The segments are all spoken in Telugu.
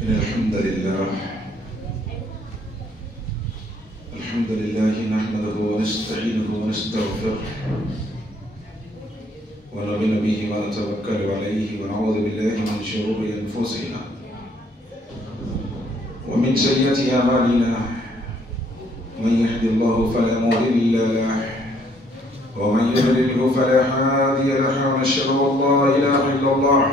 إن الحمد لله نحمده ونستعينه ونستغفره ونؤمن به ونتوكل عليه ونعوذ بالله من شرور أنفسنا ومن سيئات أعمالنا من يهد الله فلا مضل له ومن يضلل فلا هادي له ونشهد أن لا إله إلا الله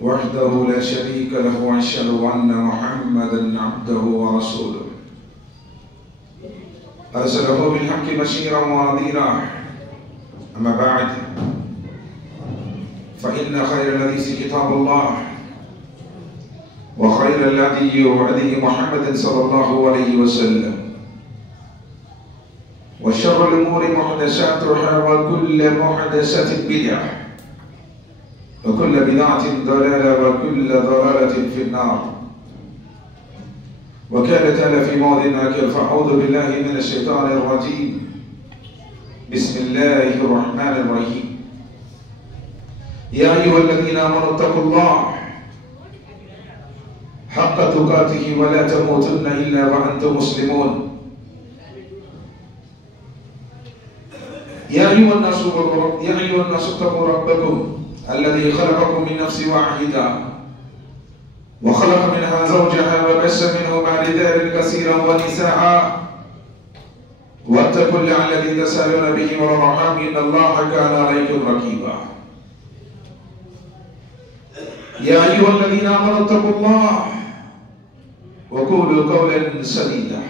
وحده لا شريك له وأشهد أن محمدا عبده ورسوله أرسله بالحق بشيرا ونذيرا أما بعد فإن خير الحديث كتاب الله وخير الهدي هدي محمد صلى الله عليه وسلم وشر الأمور محدثاتها وكل محدثة بدعة وكل بدعة ضلالة وكل ضلالة في النار. وقال تعالى في موضع آخر فأعوذ بالله من الشيطان الرجيم بسم الله الرحمن الرحيم يا أيها الذين آمنوا اتقوا الله حق تقاته ولا تموتن إلا وأنتم مسلمون يا أيها الناس اتقوا ربكم الذي خلقكم من نفس واحدة وخلق منها زوجها وبث منهما رجالا كثيرا ونساء واتقوا الله الذي تساءلون به والأرحام إن الله كان عليكم رقيبا يا أيها الذين آمنوا اتقوا الله وقولوا قولا سديدا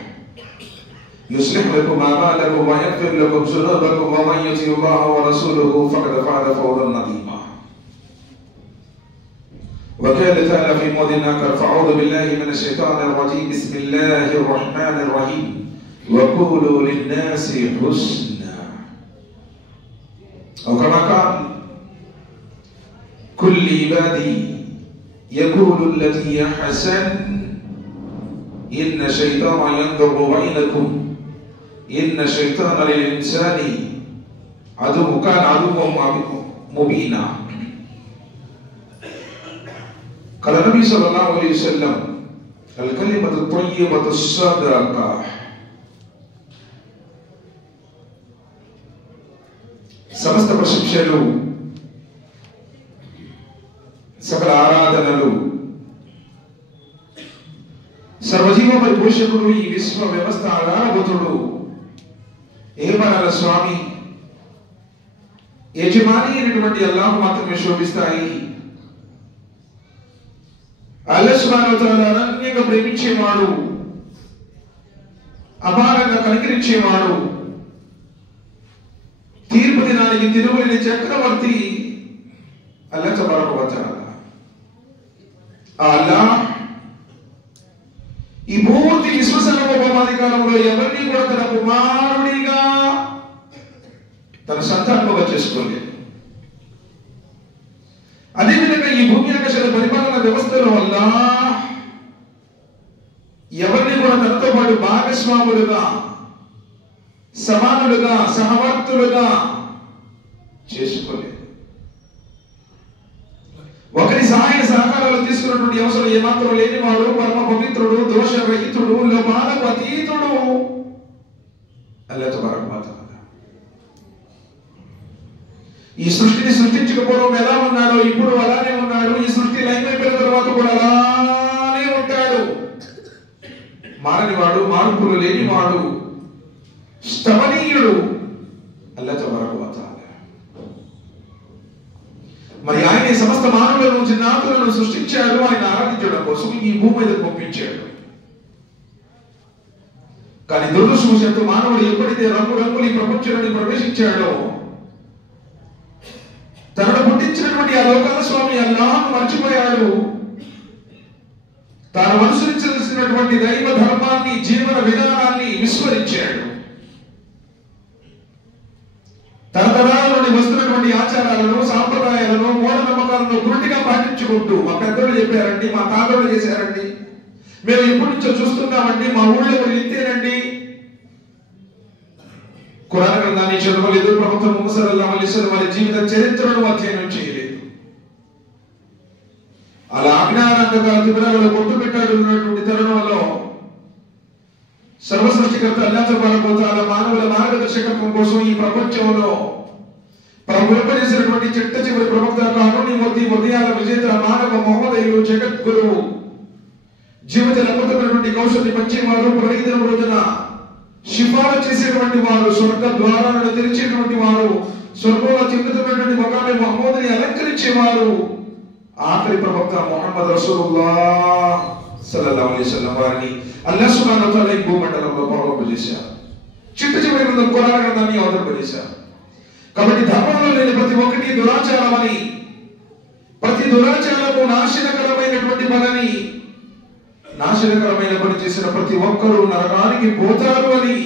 يصلح لكم أعمالكم ويغفر لكم ذنوبكم ومن يطع الله ورسوله فقد فاز فوزا عظيما. وقال تعالى في موضع آخر فأعوذ بالله من الشيطان الرجيم بسم الله الرحمن الرحيم وقولوا للناس حسنا أو كما قال كل عبادي يقول التي هي أحسن إن الشيطان ينزغ بينكم إن الشيطان للإنسان كان عدوا مبينا. قال النبي صلى الله عليه وسلم الكلمة الطيبة الصادقة సమస్త ప్రశంసలు సకల ఆరాధనలు సర్వజీవ పరిపోషకుడు ఈ విశ్వ వ్యవస్థ ఆధారభూతుడు ఏమనల స్వామి యజమాని అయినటువంటి అల్లాహ్ మాత్రమే శోభిస్తాయి. అల్లాహ్ సుబ్హానహు వ తఆలా అనన్యంగా ప్రేమించేవాడు, అపారంగా కనికరించేవాడు, తీర్పు దినానికి తిరుగులేని చక్రవర్తి అల్లాహ్ తబారక వ తఆలా. అల్లాహ్ ఈ పూర్తి విశ్వసర్వభౌమాధికారంలో ఎవరిని కూడా తన కుమారుడిగా తన సంతానముగా చేసుకోలేదు. అదేవిధంగా ఈ భూమి ఆకాశాల పరిపాలన వ్యవస్థల వల్ల ఎవరిని కూడా తనతో పాటు భాగస్వాములుగా సమానులుగా సహవర్తులుగా చేసుకోలేదు. ఒకరి సహాయ సహకారాలు తీసుకున్నటువంటి అవసరం ఏమాత్రం లేనివాడు, పరమ పవిత్రుడు, దోషరహితుడు, లోపాలకు అతీతుడు అల్లాహ్ తబారక వ తఆలా. ఈ సృష్టిని సృష్టించకపోవడం ఎలా ఉన్నాడో ఇప్పుడు అలానే ఉన్నాడు. ఈ సృష్టి లైంగిక తర్వాత కూడా అలానే ఉంటాడు. మారనివాడు, మార్పులు లేనివాడు, స్తమనీయుడు అల్లాహ్ తబారక వ తఆలా. మరి ఆయన సమస్త మానవులను చిన్నాతులను సృష్టించాడు. ఆయన ఆరాధించడం కోసం ఈ భూమి మీద పంపించాడు. కానీ దురదృష్టవశాత్తు మానవుడు ఎప్పుడైతే రంగురంగులు ఈ ప్రపంచంలోకి ప్రవేశించాడో తనను పుట్టించినటువంటి ఆ లోకాల స్వామి అల్లాహ్ను మర్చిపోయాడు. తాను అనుసరించాల్సినటువంటి దైవ ధర్మాన్ని, జీవన విధానాన్ని విస్మరించాడు. తరతరాల నుండి వస్తున్నటువంటి ఆచారాలను, సాంప్రదాయాలను, మూఢనమ్మకాలను గురుటిగా పాటించుకుంటూ మా పెద్దోళ్ళు చెప్పారండి, మా తాతోళ్ళు చేశారండి, మేము ఎప్పటి నుంచో చూస్తున్నామండి, మా ఊళ్ళో ఇంతేనండి, ఖురాన్ గ్రంథాన్ని చదవలేదు, ప్రవక్త ముహమ్మద్ సల్లల్లాహు అలైహి వసల్లం వారి జీవిత చరిత్రను అధ్యయనం చేయలేదు. అలా అజ్ఞానంగా తిబిరాలలో కొట్టు పెట్టాడున్నటువంటి తరుణంలో సర్వసృష్టికర్త అల్లాహ్ తబారక వ తఆలా మానవుల మార్గదర్శకత్వం కోసం ఈ ప్రపంచంలో ప్రభుత్వమైనటువంటి చిట్ట చివరి ప్రవక్త కానుని ఉదయాల విజేత మానవ మహోదయులు జగద్గురువు జీవిత అద్భుతమైనటువంటి కౌశల్య పంచేవారు ప్రతిదినం రోజున సిఫారసు చేసేటువంటి వారు, స్వర్గ ద్వారాలను తెరిచేటువంటి వారు, స్వర్గంలో చెందుతున్నటువంటి మకామే మహమ్మద్ని అలంకరించేవారు ఆఖరి ప్రవక్త ముహమ్మద్ రసూలుల్లాహ్ సల్లల్లాహు అలైహి వసల్లం వారిని అల్లాహ్ సుబ్హానహు వ తఆలా ఈ భూమండలంలో పరలోకజేశారు. చిట్ట చివరి గ్రంథం ఖురాన్ గ్రంథాన్ని అవతరింపజేశారు. కాబట్టి ధర్మంలో లేని ప్రతి ఒక్కటి దురాచారం అని, ప్రతి దురాచారము నాశనకరమైనటువంటి పని, నాశనకరమైన పని చేసిన ప్రతి ఒక్కరూ నరకానికి పోతారు అని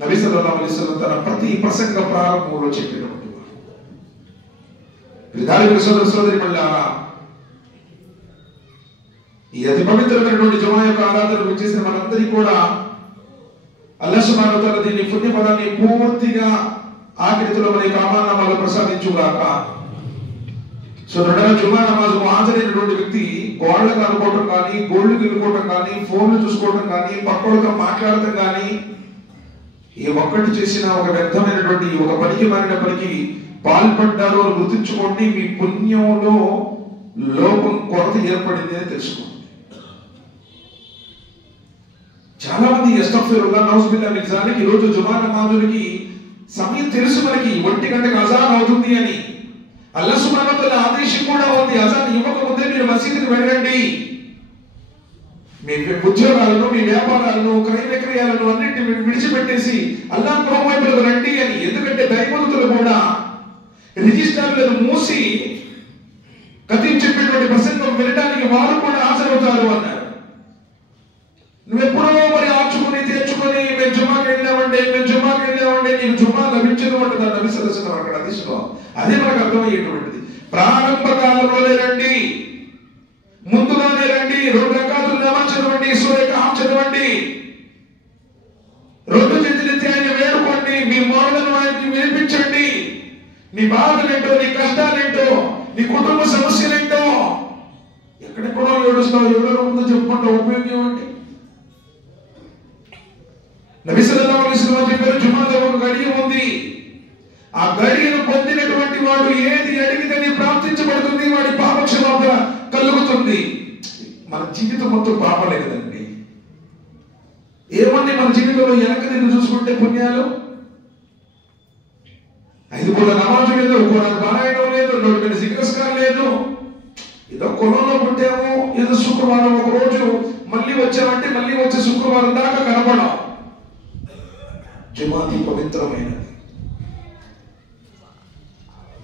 నబీ సల్లల్లాహు అలైహి వసల్లం తన ప్రతి ప్రసంగ ప్రారంభంలో చెప్పినటువంటి వారు. సోదరి మళ్ళారా, ఈ అతి పవిత్రమైనటువంటి జుమా యొక్క ఆరాధనలు చేసిన మనందరికీ కూడా అల్లాహ్ సుబ్హానహు వ తఆలా దీన్ని పుణ్య పదాన్ని పూర్తిగా ఆఖరిలో మన కామానామాలో ప్రసాదించుగాక. సో జుమా నమాజ్ హాజరైనటువంటి వ్యక్తి గోళ్ళకు అనుకోవటం కానీ, గోళ్ళు గిల్లుకోవటం కానీ, ఫోన్లు చూసుకోవటం కానీ, పక్కలతో మాట్లాడటం కానీ, ఏ ఒక్కటి చేసినా ఒక వ్యర్థమైనటువంటి ఒక పనికి మారిన పనికి పాల్పడ్డారు అని గుర్తించుకోండి. మీ పుణ్యంలో లోపం కొరత ఏర్పడింది అని తెలుసుకోండి. చాలా మంది అస్తగ్ఫిరుల్లాహ్ నౌజుబిల్లాహ్ మిన్ జాలిక్ ఈ రోజు జుమా నమాజులకి సమయం తెలుసు, మనకి 1 గంటకు అజాన్ అవుతుంది అని అల్లాహ్ సుబ్హానహు వ తఆలా ఆదేశం కూడా ఉంది. అజాన్ ఇవ్వక ముందే మీరు మసీదుకి వెళ్ళండి, మీ ఉద్యోగాలను, మీ వ్యాపారాలను, క్రయ విక్రయాలను అన్నింటిని విడిచిపెట్టేసి అల్లాహ్ ప్రభువు వైపుకు రండి అని. ఎందుకంటే దైవదూతలు కూడా రిజిస్టర్లను మూసి కథం చెప్పేటువంటి ప్రసంగం వినడానికి వారు కూడా హాజరవుతారు అన్నారు. నువ్వెప్పుడో మరి ఆర్చుకుని తెచ్చుకొని మేము జుమాకి వెళ్ళామండి నీకు జుమా లభించదు అంటున్నారు నబీ సల్లల్లాహు అలైహి వసల్లం అక్కడ హదీస్లో. అదే మనకు అర్థమయ్యేటువంటిది. ప్రారంభ కాలంలోనే రండి, ముందుగానే రండి, 2 రకాతులు నమాజ్ చదవండి, సూరా కహఫ్ చదవండి, 2 చేతులెత్తి ఆయన వేడుకోండి, మీ మొరలను ఆయనకి వినిపించండి. నీ బాధలేంటో, నీ కష్టాలేంటో, నీ కుటుంబ సమస్యలేంటో ఎక్కడెక్కడో ఏడుస్తావు, ఎవరో ముందు చెప్పుకుంటా ఉపయోగం ఏమిటి? నబీ సల్లల్లాహు అలైహి వసల్లం చెప్పారు, జుమాలో ఒక గడియ ఉంది, ఆ గడియను పొందినటువంటి వాడు ఏది అడిగితే ప్రార్థించబడుతుంది, వాడి పాప క్షమాపణ కలుగుతుంది. మన జీవితం మొత్తం పాపలే కదండి. ఏమన్నా మన జీవితంలో వెనక తిరిగి చూసుకుంటే పుణ్యాలు 5 పూట నమాజు లేదు, ఖురాన్ పారాయణం లేదు, 2 మీద జిక్రస్కార్ లేదు. ఏదో కులంలో పుట్టాము, ఏదో శుక్రవారం ఒక రోజు మళ్ళీ వచ్చామంటే మళ్ళీ వచ్చే శుక్రవారం దాకా కనపడం. జుమాతి పవిత్రమైనది.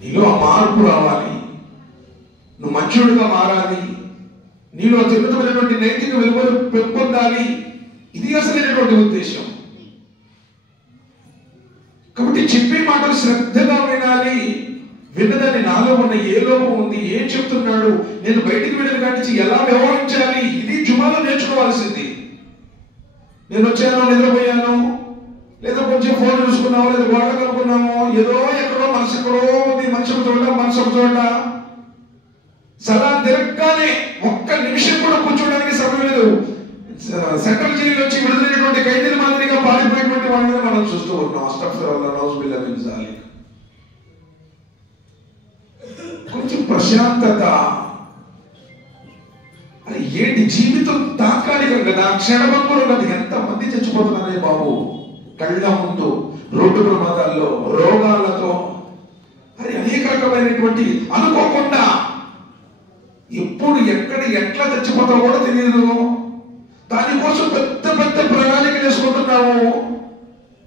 నీలో ఆ మార్పు రావాలి, నువ్వు మంచోడుగా మారాలి, నీలో అత్యున్నతమైనటువంటి నైతిక విలువలు పెంపొందాలి. ఇది అసలైనటువంటి ఉద్దేశం. కాబట్టి చెప్పే మాటలు శ్రద్ధగా వినాలి. విన్నదాన్ని నాలో ఉన్న ఏ లోపం ఉంది, ఏం చెప్తున్నాడు, నేను బయటికి వెళ్ళిన కానించి ఎలా వ్యవహరించాలి, ఇది జుమాలో నేర్చుకోవాల్సింది. నేను వచ్చాను, నిద్రపోయాను, లేదా కొంచెం ఫోన్ చూసుకున్నాము, లేదా గోడ కనుక్కున్నాము, ఏదో ఎక్కడో మనసు ఎక్కడో ఉంది, మనసు ఒక చోట, మనసు ఒక చోట. సలా తిరగగానే 1 నిమిషం కూడా కూర్చోడానికి సమయం లేదు. సెంట్రల్ జైలు వచ్చి విడుదలైనటువంటి ఖైదీల మాదిరిగా పారిపోయినటువంటి వాళ్ళని మనం చూస్తూ ఉన్నాం. అస్తగ్ఫిరుల్లాహ్ నౌజుబిల్లాహ్ మిన్ జాలిక్. కొంచెం ప్రశాంతత. అరే ఏంటి జీవితం తాత్కాలికం కదా, క్షణభంగురం కదా. ఎంతమంది చచ్చిపోతున్నారే బాబు కళ్ళ ముందు, రోడ్డు ప్రమాదాల్లో, రోగాలతో. అరే అనేక రకమైనటువంటి అనుకోకుండా ఎప్పుడు ఎక్కడ ఎట్లా చచ్చిపోతావో కూడా తెలియదు. దానికోసం పెద్ద పెద్ద ప్రణాళికలు వేసుకుంటున్నాము,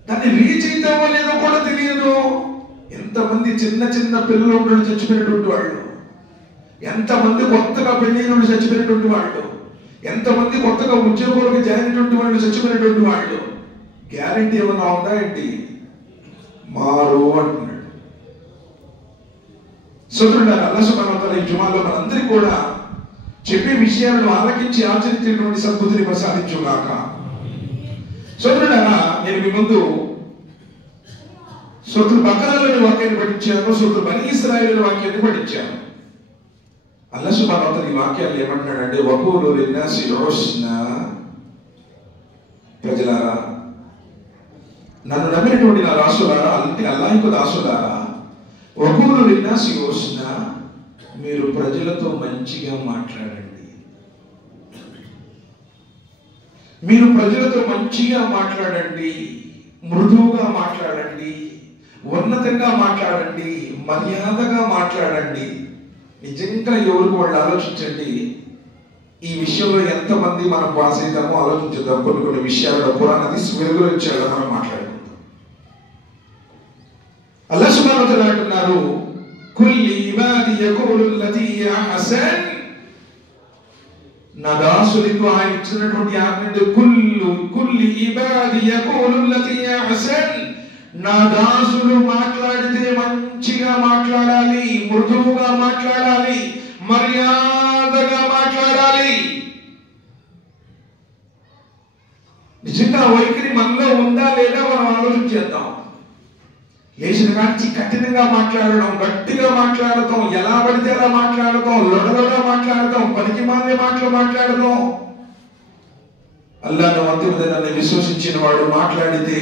దాన్ని రీచ్ అవుతామో లేదో కూడా తెలియదు. ఎంతమంది చిన్న చిన్న పిల్లలు ఉండడం చచ్చిపోయినటువంటి వాళ్ళు, ఎంతమంది కొత్తగా పెళ్లి చచ్చిపోయినటువంటి వాళ్ళు, ఎంతమంది కొత్తగా ఉద్యోగులకు జాయిన్ అయినటువంటి వాళ్ళు చచ్చిపోయినటువంటి వాళ్ళు. గ్యారెంటీ ఏమన్నా ఉందా ఏంటి? మారు అంటున్నాడు. సోదరులారా, అల్లాహ్ సుబ్హానహు వ తఆలా ఈ జుమాలో మనందరికీ కూడా చెప్పే విషయాలను ఆలకించి ఆచరించేటువంటి సద్బుద్ధిని ప్రసాదించుగాక. సోదరులారా, నేను మీ ముందు సూరతుల్ బకరాలోని వాక్యాన్ని పఠించాను, సూరతుల్ బనీ ఇస్రాయిల్ వాక్యాన్ని పఠించాను. అల్లాహ్ సుబ్హానహు వ తఆలా ఈ వాక్యాలు ఏమంటున్నాడంటే వఖూలు లిన్నాసి హుస్నా, ప్రజలారా, నన్ను నమ్మినటువంటి నా దాసులారా, అంటే అల్లాహ్ యొక్క దాసులారా, వఖూలు లిన్నాసి హుస్నా, మీరు ప్రజలతో మంచిగా మాట్లాడండి. మీరు ప్రజలతో మంచిగా మాట్లాడండి, మృదువుగా మాట్లాడండి, ఉన్నతంగా మాట్లాడండి, మర్యాదగా మాట్లాడండి. నిజంగా ఎవరికి వాళ్ళు ఆలోచించండి. ఈ విషయంలో ఎంతమంది మనం పాస్ అవుతామో ఆలోచించుద్దాం. కొన్ని విషయాల్లో ఖురాన్ హదీస్ వెలుగులో ఇచ్చాడు, మనం మాట్లాడుకుందాం. అల్లాహ్ సుబ్హానహు వ తఆలా అంటున్నారు, కుల్లి ఇబాది యఖూలుల్లతీ హియ అహ్సన్. నా దాసులకు ఆయన ఇచ్చినటువంటి ఆజ్ఞ, కుల్లి ఇబాది యఖూలుల్లతీ హియ అహ్సన్. నా దాసులు మాట్లాడితే మంచిగా మాట్లాడాలి, మృదువుగా మాట్లాడాలి, మర్యాదగా మాట్లాడాలి. నిజంగా వైఖరి మనలో ఉందా లేదా మనం ఆలోచించేద్దాం. లేచిన కాంచి కఠినంగా మాట్లాడడం, గట్టిగా మాట్లాడటం, ఎలా పడితే అలా మాట్లాడటం, లొడలొడ మాట్లాడటం, పనికి మాలే మాటలు మాట్లాడటం. అల్లాహ్ను అంతిమదినాన్ని విశ్వసించిన వాడు మాట్లాడితే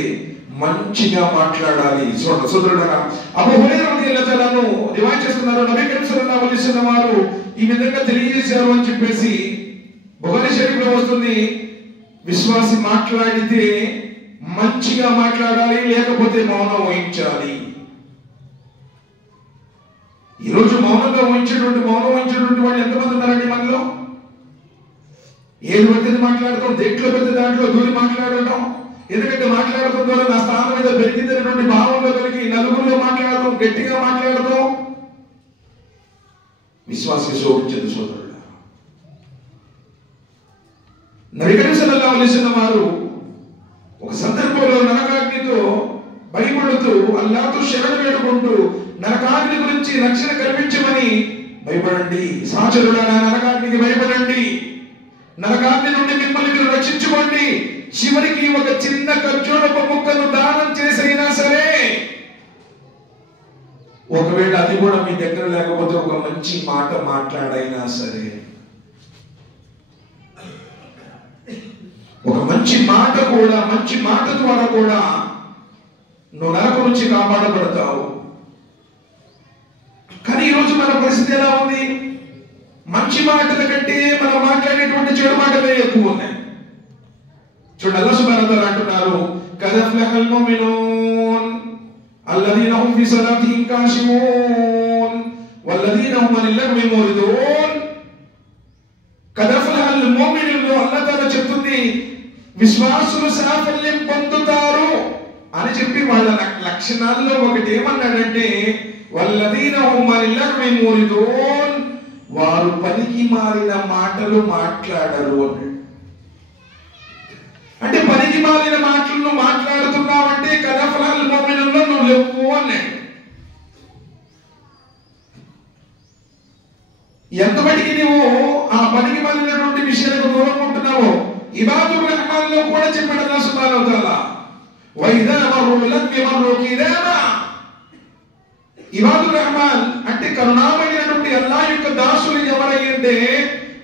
మంచిగా మాట్లాడాలి. సోదరులారా, అబూ హురైరా రలియల్లాహు తఆలాను రివాయత్ చేస్తున్నారు, నబీ కరీం సల్లల్లాహు అలైహి వసల్లం వారు ఈ విధంగా తెలియజేశారు అని చెప్పేసి బుఖారీ షరీఫ్లో వస్తుంది. విశ్వాసి మాట్లాడితే మంచిగా మాట్లాడాలి, లేకపోతే మౌనం వహించాలి. ఈరోజు మౌనం వహించేటువంటి వాళ్ళు ఎంతమంది ఉన్నారండి మనలో? ఏది పడితే మాట్లాడటం, దేంట్లో పెడితే దాంట్లో దూరి మాట్లాడటం. ఎందుకంటే మాట్లాడటం ద్వారా నా స్థానం మీద పెరిగిందనేటువంటి భావంలో కలిగి నలుగురిలో మాట్లాడటం, గట్టిగా మాట్లాడటం విశ్వాసకి శోభించదు. సోదరుడు, నబీ కరీం సల్లల్లాహు అలైహి వసల్లం వారు ఒక సందర్భంలో నరకాగ్నితో భయపడుతూ అల్లాహ్తో శరణు వేడుకుంటూ నరకాగ్ని గురించి రక్షణ కల్పించమని, భయపడండి సహచరులారా, నరకాగ్నికి భయపడండి, నరకాగ్ని నుండి మిమ్మల్ని మీరు రక్షించుకోండి, చివరికి ఒక చిన్న ఖర్జూరపు ముక్కను దానం చేసైనా సరే, ఒకవేళ అది కూడా మీ దగ్గర లేకపోతే ఒక మంచి మాట మాట్లాడైనా సరే, ఒక మంచి మాట ద్వారా కూడా నువ్వు నరకం నుంచి కాపాడబడతావు. కానీ ఈరోజు మన పరిస్థితి ఎలా ఉంది? మంచి మాటల కంటే మనం మాట్లాడేటువంటి చెడు మాటలే ఎక్కువ ఉన్నాయి. చూడండి, అల్లాహ్ సుబ్హానహు వ తఆలా అంటున్నారు, కద్ అఫ్లహల్ ముమినూన్ అల్లదీన హుమ్ ఫీ సలాతిహిమ్ కాషిఊన్ వల్లదీన హుమ్ అనిల్ లగ్వి మురిదూన్. కద్ అఫ్లహల్ ముమినూన్, అల్లాహ్ తాలా చెప్తుంది విశ్వాసులు సాఫల్యం పొందుతారు అని చెప్పి వాళ్ళ లక్షణాల్లో ఒకటి ఏమన్నాడంటే వల్లదీన హుమ్ అనిల్ లగ్వి మురిదూన్, వారు పనికి మారిన మాటలు మాట్లాడరు అన్నాడు. అంటే పనికి మాలిన మాటలను మాట్లాడుతున్నావంటే కదఫ్లహల్ ముమినూన్లో నువ్వు లేవు అన్నాడు. ఎంతమటికి నువ్వు ఆ పనికి మాలినటువంటి విషయాలకు దూరంగా ఉంటున్నావో ఇబాదుర్ రహమాన్లో కూడా చెప్పాడు అల్లాహ్ సుబ్హానహు వ తఆలా, వైదా మర్రు లగ్వి మర్రు కిరామా. ఇబాదుర్ రహమాన్ అంటే కరుణామయుడైనటువంటి అల్లాహ్ యొక్క దాసులు ఎవరైతే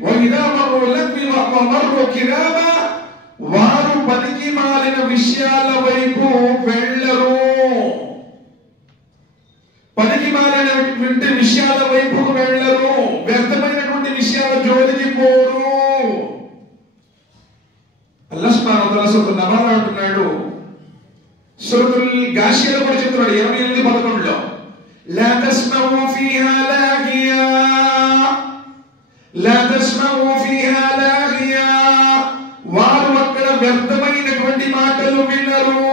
వైదా మర్రు లగ్వి మర్రు కిరామా, వారు పనికి మాలిన విషయాల వైపు వెళ్ళరు, పనికి మాలినటువంటి విషయాల వైపు వెళ్ళరు, వ్యర్థమైనటువంటి విషయాల జోలికి పోరు. అల్లాహ్ సుబ్హానహు వ తఆలా సూరతుల్ నబాలో అంటున్నాడు, సూరతుల్ గాషియాలో కూడా చెప్తున్నాడు 28:11లో, లా తస్మఉ ఫీహా లాగియా, లా తస్మఉ ఫీహా లాగియా, వారు అక్కడ వ్యర్థమైనటువంటి మాటలు వినరు.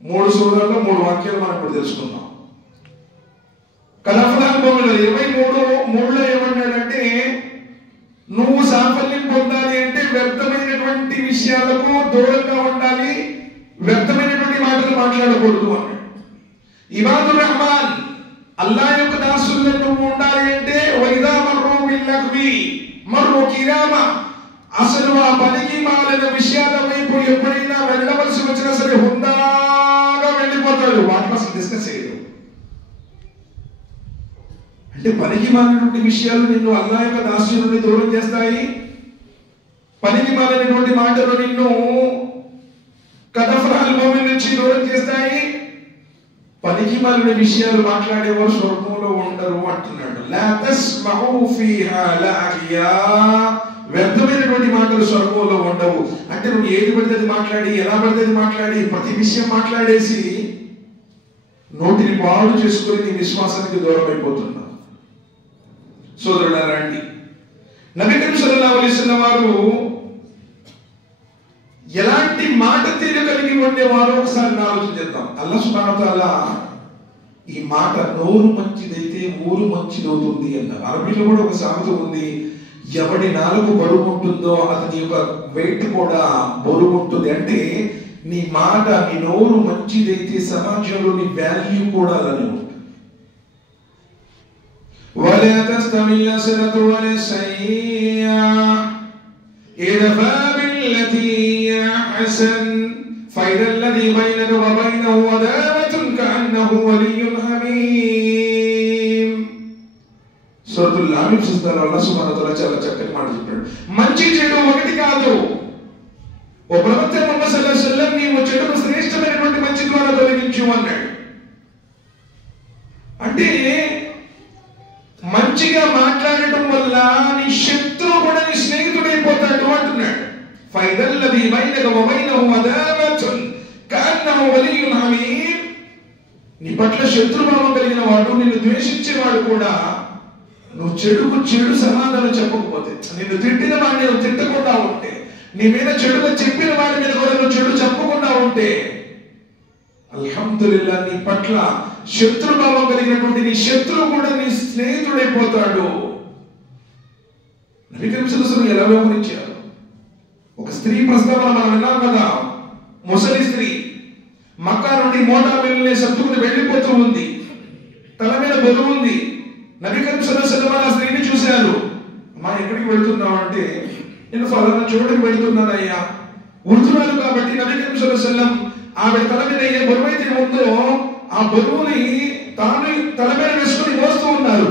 3 సూరాల్లో 3 వాక్యాలు మనం ఇప్పుడు తెలుసుకుందాం. కదఫ్లహల్ ముమినూన్ 23:3లో ఏమన్నాడంటే నువ్వు సాఫల్యం పొందాలి అంటే వ్యర్థమైనటువంటి విషయాలకు దూరంగా ఉండాలి, వ్యర్థమైనటువంటి మాటలు మాట్లాడకూడదు అన్నాడు. ఇబాదుర్ రహమాన్ అల్లాహ్ యొక్క దాసుల్లో నువ్వు ఉండాలి అంటే వైదా మర్రు బిల్ లగ్వి మర్రు కిరామా, అసలు ఆ పనికి మాలిన విషయాల వైపు ఎప్పుడైనా వెళ్ళవలసి వచ్చినా సరే హుందాగా వెళ్ళిపోతాడు, వాటిని అసలు డిస్కస్ చేయడు. అంటే పనికి మాలినటువంటి విషయాలు నిన్ను అల్లాహ్ యొక్క దాస్యం నుండి దూరం చేస్తాయి. పనికి మాలినటువంటి మాటలు నిన్ను కదఫ్రాల్ మోమిన్ నుంచి దూరం చేస్తాయి. పనికి మాలిన విషయాలు మాట్లాడేవారు స్వర్గంలో ఉండరు అంటున్నాడు. లా తస్మఉ ఫీహా లాగియా, వ్యర్థమైనటువంటి మాటలు స్వర్గంలో ఉండవు. అంటే నువ్వు ఏది పడితే అది మాట్లాడి, ఎలా పడితే అది మాట్లాడి, ప్రతి విషయం మాట్లాడేసి నోటిని పాడు చేసుకుని నీ విశ్వాసానికి దూరం అయిపోతున్నావు. సోదరులారా, రండి, నబీ కరీం సల్లల్లాహు అలైహి వసల్లం వారు ఎలాంటి మాట తీరు కలిగి ఉండేవారో ఒకసారి ఆలోచన చేద్దాం. అల్లాహ్ సుబ్హానహు వ తఆలా ఈ మాట నోరు మంచిదైతే ఊరు మంచిదవుతుంది అన్నారు. అరబీలో కూడా ఒక సామెత ఉంది, ఎవడి నాలుగు బరువు ఉంటుందో అతని యొక్క వెయిట్ కూడా బరువు ఉంటుంది. అంటే నీ మాట, నీ నోరు మంచిదైతే సమాజంలో నీ వాల్యూ కూడా అలానే ఉంటుంది. ولا تستوي الحسنة ولا السيئة ادفع بالتي هي أحسن فإذا الذي بينك وبينه عداوة كأنه ولي حميم. సూరతుల్ లామిన్ చూస్తారు. అల్లాహ్ సుబ్హానహు వ తఆలా చాలా చక్కటి మాట చెప్పాడు. మంచి చెడు ఒకటి కాదు. ఓ ప్రవక్త ముహమ్మద్ సల్లల్లాహు అలైహి వసల్లం నీవు చెడును శ్రేష్టమైనటువంటి మంచి ద్వారా తొలగించు అన్నాడు. అంటే మంచిగా మాట్లాడటం వల్ల నీ శత్రువు కూడా నీ స్నేహితుడైపోతాడు అంటున్నాడు. ఫైదల్లది బైనక వ బైనహు అదావతున్ కఅన్నహు వలియ్యున్ హమీమ్. నీ పట్ల శత్రుభావం కలిగిన వాడు, నిన్ను ద్వేషించేవాడు కూడా నువ్వు చెడుకు చెడు సమాధానం చెప్పకపోతే, నిన్ను తిట్టిన వాడిని నువ్వు తిట్టకుండా ఉంటే, నీ మీద చెడుగా చెప్పిన వాడి మీద కూడా నువ్వు చెడు చెప్పకుండా ఉంటే, అల్హమ్దులిల్లా నీ పట్ల శత్రుభావం కలిగినటువంటి నీ శత్రువు కూడా నీ స్నేహితుడైపోతాడు. నబీ కరీం సల్లల్లాహు అలైహి వసల్లం ఎలా వ్యవహరించారు? ఒక స్త్రీ ప్రస్తావన మనం విన్నాం కదా. ముసలి స్త్రీ మక్కా నుండి మోటాబిల్ని సర్దుకుని వెళ్ళిపోతూ ఉంది. తల మీద బరువు ఉంది. నబీ కరీం సల్లల్లాహు అలైహి వసల్లం ఆ స్త్రీని చూశారు. అమ్మా, ఎక్కడికి వెళ్తున్నావు అంటే, నేను ఫలానా చోటుకి వెళ్తున్నానయ్యా. వృద్ధురాలు కాబట్టి నబీ కరీం సల్లల్లాహు అలైహి వసల్లం ఆవిడ తల మీద ఏ బరువు అయితే ఉందో ఆ బరువుని తాను తల మీద వేసుకుని మోస్తూ ఉన్నారు.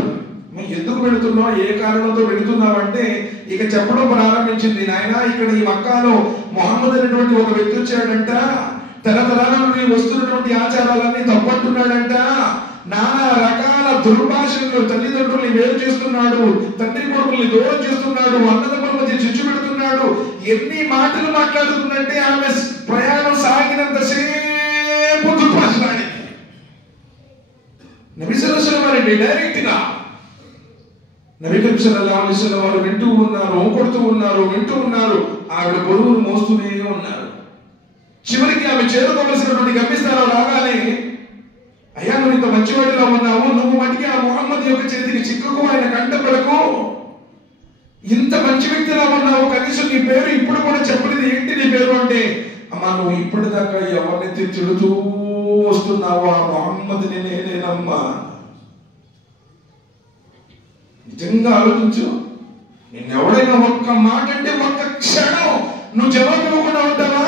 ఎందుకు వెళుతున్నావు, ఏ కారణంతో వెళుతున్నావు అంటే ఇక చెప్పడం ప్రారంభించింది. నాయనా, ఇక్కడ ఈ మక్కాలో మొహమ్మద్ అనేటువంటి ఒక వ్యక్తి వచ్చాడంట. తరతరాల నుండి వస్తున్నటువంటి ఆచారాలన్నీ తప్పట్టున్నాడంట. నానా రకాల దుర్భాషలు, తల్లిదండ్రుల్ని వేరు చేస్తున్నాడు, తండ్రి కొడుకుల్ని దూరం చేస్తున్నాడు, అన్నదమ్ముల మధ్య చిచ్చు పెడుతున్నాడు. ఎన్ని మాటలు మాట్లాడుతుందంటే ఆమె ప్రయాణం సాగినంత సేపు దుర్భాషలాడి. నబీ సల్లల్లాహు అలైహి వసల్లం వారిని డైరెక్ట్ గా నబీ కరీం సల్లల్లాహు అలైహి వసల్లం వారు వింటూ ఉన్నారు, కొడుతూ ఉన్నారు, వింటూ ఉన్నారు. ఆవిడ బరువును మోస్తూనే ఉన్నారు. చివరికి ఆమె చేరుకోవలసినటువంటి గమ్యస్థానం రాగానే, అయ్యా, నువ్వు ఇంత మంచివాడిలో ఉన్నావు, నువ్వు మటుకి ఆ ముహమ్మద్ యొక్క చేతికి చిక్కుకు, ఆయన కంటపడకు, ఇంత మంచి వ్యక్తిలా ఉన్నావు, కనీసం నీ పేరు ఇప్పుడు కూడా చెప్పలేదు, ఏంటి నీ పేరు అంటే, అమ్మా, నువ్వు ఇప్పటిదాకా ఎవరినైతే తిడుతూ వస్తున్నావు ఆ ముహమ్మద్ని నేనేనమ్మా. నిజంగా ఆలోచించు. నిన్నెవడైనా ఒక్క మాట అంటే ఒక్క క్షణం నువ్వు జవాబు ఇవ్వకుండా ఉంటావా?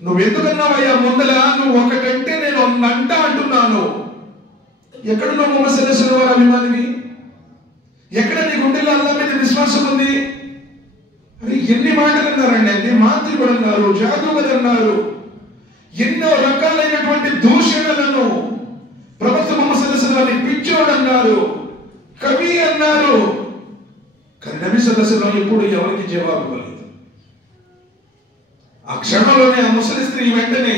నువ్వు ఎందుకన్నావయ్యా ముందల, నువ్వు ఒకటంటే నేను అంట అంటున్నాను. ఎక్కడ నువ్వు ముహమ్మద్ సల్లల్లాహు అలైహి వసల్లం వారి అభిమానివి? ఎక్కడ నీ గుండెల్లో అల్లాహ్ మీద విశ్వాసం ఉంది? అని ఎన్ని మాటలు అన్నారండి. అన్ని మాంత్రికుడు అన్నారు, జాదుగర్ అన్నారు, ఎన్నో రకాలైనటువంటి దూషణలను ప్రవక్త ముహమ్మద్ సల్లల్లాహు అలైహి వసల్లం పిచ్చోడు అన్నారు, కవి అన్నారు. కానీ నబీ సల్లల్లాహు అలైహి వసల్లం ఎప్పుడు ఎవరికి జవాబు ఇవ్వలేదు. ఆ క్షణంలోనే ఆ ముసలి స్త్రీ వెంటనే,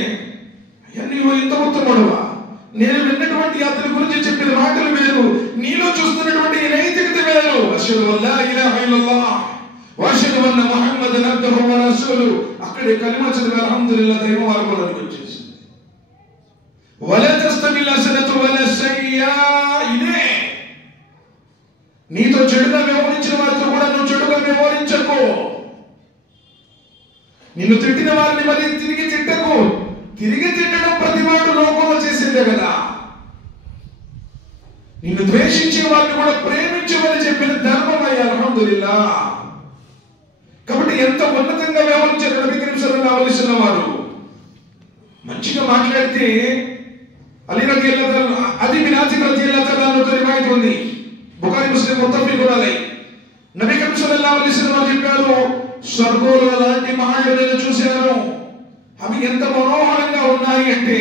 అయ్యా, నీవు ఇంత ఉత్తముడువా? నేను విన్నటువంటి అతని గురించి చెప్పిన మాటలు వేరు, నీలో చూస్తున్నటువంటి నైతికత వేరు. అష్హదు అల్లా ఇలాహ ఇల్లల్లాహ్ వ అష్హదు అన్న ముహమ్మదన్ అబ్దుహు వ రసూలుహు. అక్కడే కలిమా చదివి అల్హమ్దులిల్లాహ్ దైవ మార్గంలోకి వచ్చేసింది. వలా తస్తవిల్ హసనతు వలా సయ్యా. ఇదే నీతో చెడుగా వ్యవహరించిన వారితో కూడా నువ్వు చెడుగా వ్యవహరించకు. నిన్ను తిట్టిన వారిని మరి తిరిగి తిట్టకు. తిరిగి తిట్టడం ప్రతి వాడు లోకంలో చేసేదే కదా. నిన్ను ద్వేషించే వారిని కూడా ప్రేమించమని చెప్పిన ధర్మం అయ్యా అల్హమ్దులిల్లాహ్. కాబట్టి ఎంత ఉన్నతంగా వ్యవహరించారు నబీ కరీం సల్లల్లాహు అలైహి వసల్లం వారు. మంచిగా మాట్లాడితే అలీ రలియల్లాహు అన్హు, అది బిన్ ఆతిక్ రలియల్లాహు అన్హుతో రివాయత్ రివాయత్ ఉంది, బుఖారీ ముస్లిం ముత్తఫికున్ అలై. నబీ కరీం సల్లల్లాహు అలైహి వసల్లం చెప్పారు, స్వర్గంలో లాంటి మహళ్ళు నేను చూశాను. అవి ఎంత మనోహరంగా ఉన్నాయి అంటే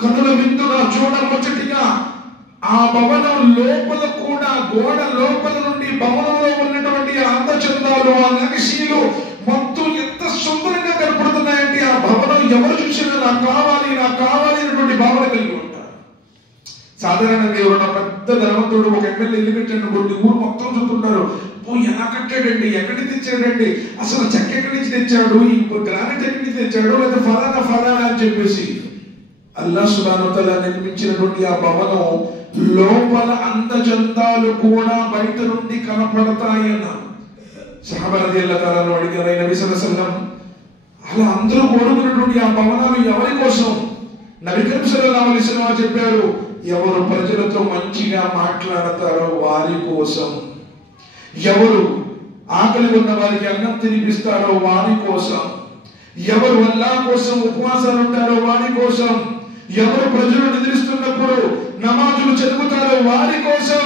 కనుల విందుగా చూడముచ్చటిగా. ఆ భవనం లోపల కూడా, గోడ లోపల నుండి భవనంలో ఉన్నటువంటి అందచందాలు, ఆ నగశీలు మొత్తం ఎంత సుందరంగా కనపడుతున్నాయంటే ఆ భవనం ఎవరు చూసినా నాకు కావాలి అనేటువంటి భావన కలిగి ఉంటారు. సాధారణంగా ఎవరైనా పెద్ద ధనవంతుడు ఒక ఎమ్మెల్యే ఇల్లు కట్టాడు, ఊరు మొత్తం చూస్తుంటారు, ఎలా కట్టాడండి, ఎక్కడి నుంచి తెచ్చాడండి, అసలు చెక్క ఎక్కడి నుంచి తెచ్చాడు, ఈ గ్రానైట్ ఎక్కడి నుంచి తెచ్చాడు, లేదా ఫలానా అని చెప్పేసి. అల్లాహ్ సుబ్హానహు వ తఆలా నిర్మించినటువంటి ఆ భవనం లోపల అందచందాలు కూడా బయట నుండి కనపడతాయి అన్నారు. సహాబా రలియల్లాహు తఆలా అడిగారు, నబీ సల్లల్లాహు అలైహి వసల్లం, అలా అందరూ కోరుకున్నటువంటి ఆ భవనాలు ఎవరి కోసం? నబీ కరీం సల్లల్లాహు అలైహి వసల్లం చెప్పారు, ఎవరు ప్రజలతో మంచిగా మాట్లాడతారో వారి కోసం, ఎవరు ఆకలి ఉన్న వారికి అన్నం తినిపిస్తారో వారి కోసం, ఎవరు అల్లాహ్ కోసం ఉపవాసాలు ఉంటారో వారి కోసం, ఎవరు ప్రజలు నిద్రిస్తున్నప్పుడు నమాజులు చదువుతారో వారి కోసం.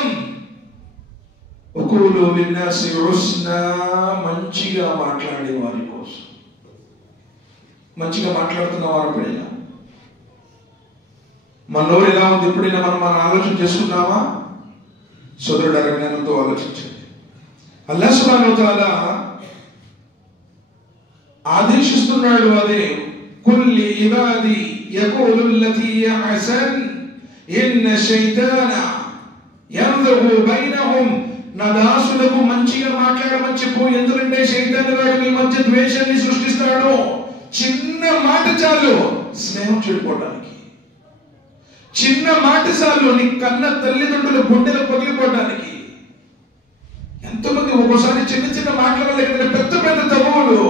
ఉకూలు లిన్నాసి హుస్నా, మంచిగా మాట్లాడే వారి కోసం. మంచిగా మాట్లాడుతున్న వారు ఎప్పుడైనా మన నోరు ఎలా ఉంది ఎప్పుడైనా మనం ఆలోచన చేసుకున్నామా? సోదరుడు జ్ఞానంతో ఆలోచించండి. అల్లాహ్ సుబ్హానహు వ తఆలా ఆదేశిస్తున్నాడు, అదే కుల్లి ఇబాది యఖూలు అల్లతీ అహసన్ ఇన్న షైతాన యంజగు బైనహుం. నా దాసులకు మంచిగా మాట్లాడమని చెప్పు, ఎందుకంటే శైతాను గాడు మీ మధ్య ద్వేషాన్ని సృష్టిస్తాడు. చిన్న మాట చాలు స్నేహం చెడిపోవడానికి, చిన్న మాట చాలు నీ కన్న తల్లిదండ్రుల గుండెలు పగిలిపోవడానికి. ఎంతమంది ఒక్కోసారి చిన్న చిన్న మాటల వల్ల పెద్ద పెద్ద తగువులు.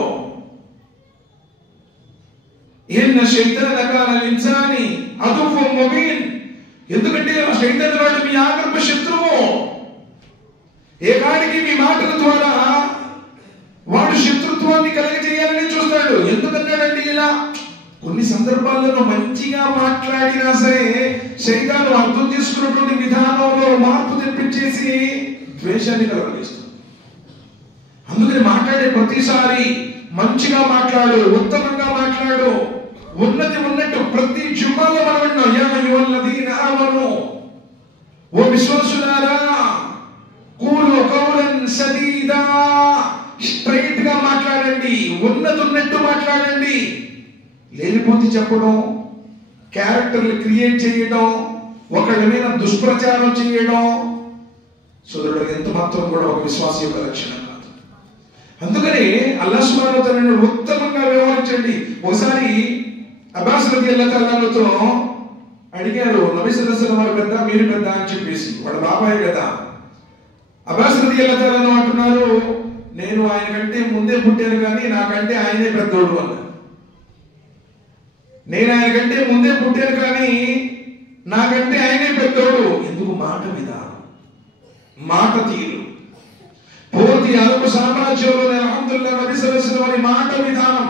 ఇన్న షైతాన కాన లిన్సాని అదుఫుం ముబీన్. ఎందుకంటే ఆ శైతాను వాడు మీ ఆగర్భ శత్రువు. ఏకాడికి మీ మాటల ద్వారా వాడు శత్రుత్వాన్ని కలగజేయాలని చూస్తాడు. ఎందుకన్నాడండి ఇలా? కొన్ని సందర్భాల్లో మంచిగా మాట్లాడినా సరే శైతాను అర్థం చేసుకున్నటువంటి విధానంలో మార్పు తెప్పించేసి ద్వేషాన్ని కలగజేస్తుంది. అందుకని మాట్లాడే ప్రతిసారి మంచిగా మాట్లాడు, ఉత్తమంగా మాట్లాడు. ఉన్నది ఉన్నట్టు ప్రతి జుమ్మాలో మనం విన్నాం, యా అయ్యుహల్లదీన ఆమను, ఓ విశ్వాసులారా, కూలు కౌలన్ సదీదా, స్ట్రైట్ గా మాట్లాడండి, ఉన్నది ఉన్నట్టు మాట్లాడండి. లేనిపోతే చెప్పడం, క్యారెక్టర్లు క్రియేట్ చేయడం, ఒకళ్ళ మీద దుష్ప్రచారం చేయడం సోదరుడు ఎంత మాత్రం కూడా ఒక విశ్వాస యొక్క లక్షణం కాదు. అందుకని అల్లాహ్ సుబ్హానహు వ తఆలా ఉత్తమంగా వ్యవహరించండి. ఒకసారి అబ్బాస్ రలియల్లాహు తఆలాతో అడిగారు, నబీ సల్లల్లాహు అలైహి వసల్లం వారు పెద్ద మీరు పెద్ద అని చెప్పేసి, వాళ్ళ బాబాయ్ కదా. అబ్బాస్ రలియల్లాహు తఆలా అంటున్నారు, నేను ఆయన కంటే ముందే పుట్టాను కానీ నాకంటే ఆయనే పెద్దోడు అన్నారు. నేను ఆయన కంటే ముందే పుట్టాను కానీ నాకంటే ఆయనే పెద్దోడు. ఎందుకు? మాట విధానం, మాట తీరు. పూర్తి అరబు సామ్రాజ్యంలోనే అల్హమ్దులిల్లాహ్ నబీ సల్లల్లాహు అలైహి వసల్లం వారి మాట విధానం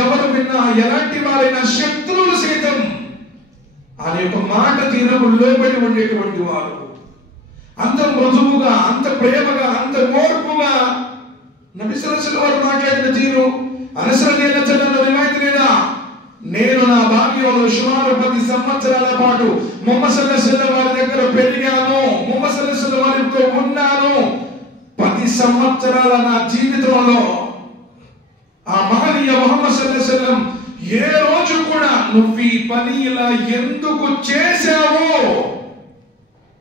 ఎవరు విన్నా, ఎలాంటి వారైనా శత్రువులు సైతం ఆయన యొక్క మాట తీరుకు లోబడి ఉండేటువంటి వారు. అంత మృదువుగా, అంత ప్రేమగా, అంత ఓర్పుగా నబీ సల్లల్లాహు అలైహి వసల్లం వారు మాట్లాడిన తీరు. అనస్ రలియల్లాహు తఆలా రివాయత్ లేదా, నేను నా బాల్యంలో సుమారు 10 సంవత్సరాల పాటు ముహమ్మద్ సల్లల్లాహు అలైహి వసల్లం వారి దగ్గర పెరిగాను, ముహమ్మద్ సల్లల్లాహు అలైహి వసల్లం వారితో ఉన్నాను. 10 సంవత్సరాల నా జీవితంలో ఆ మహనీయ ముహమ్మద్ సల్లల్లాహు అలైహి వసల్లం ఏ రోజు కూడా నువ్వు ఈ పని ఇలా ఎందుకు చేశావు,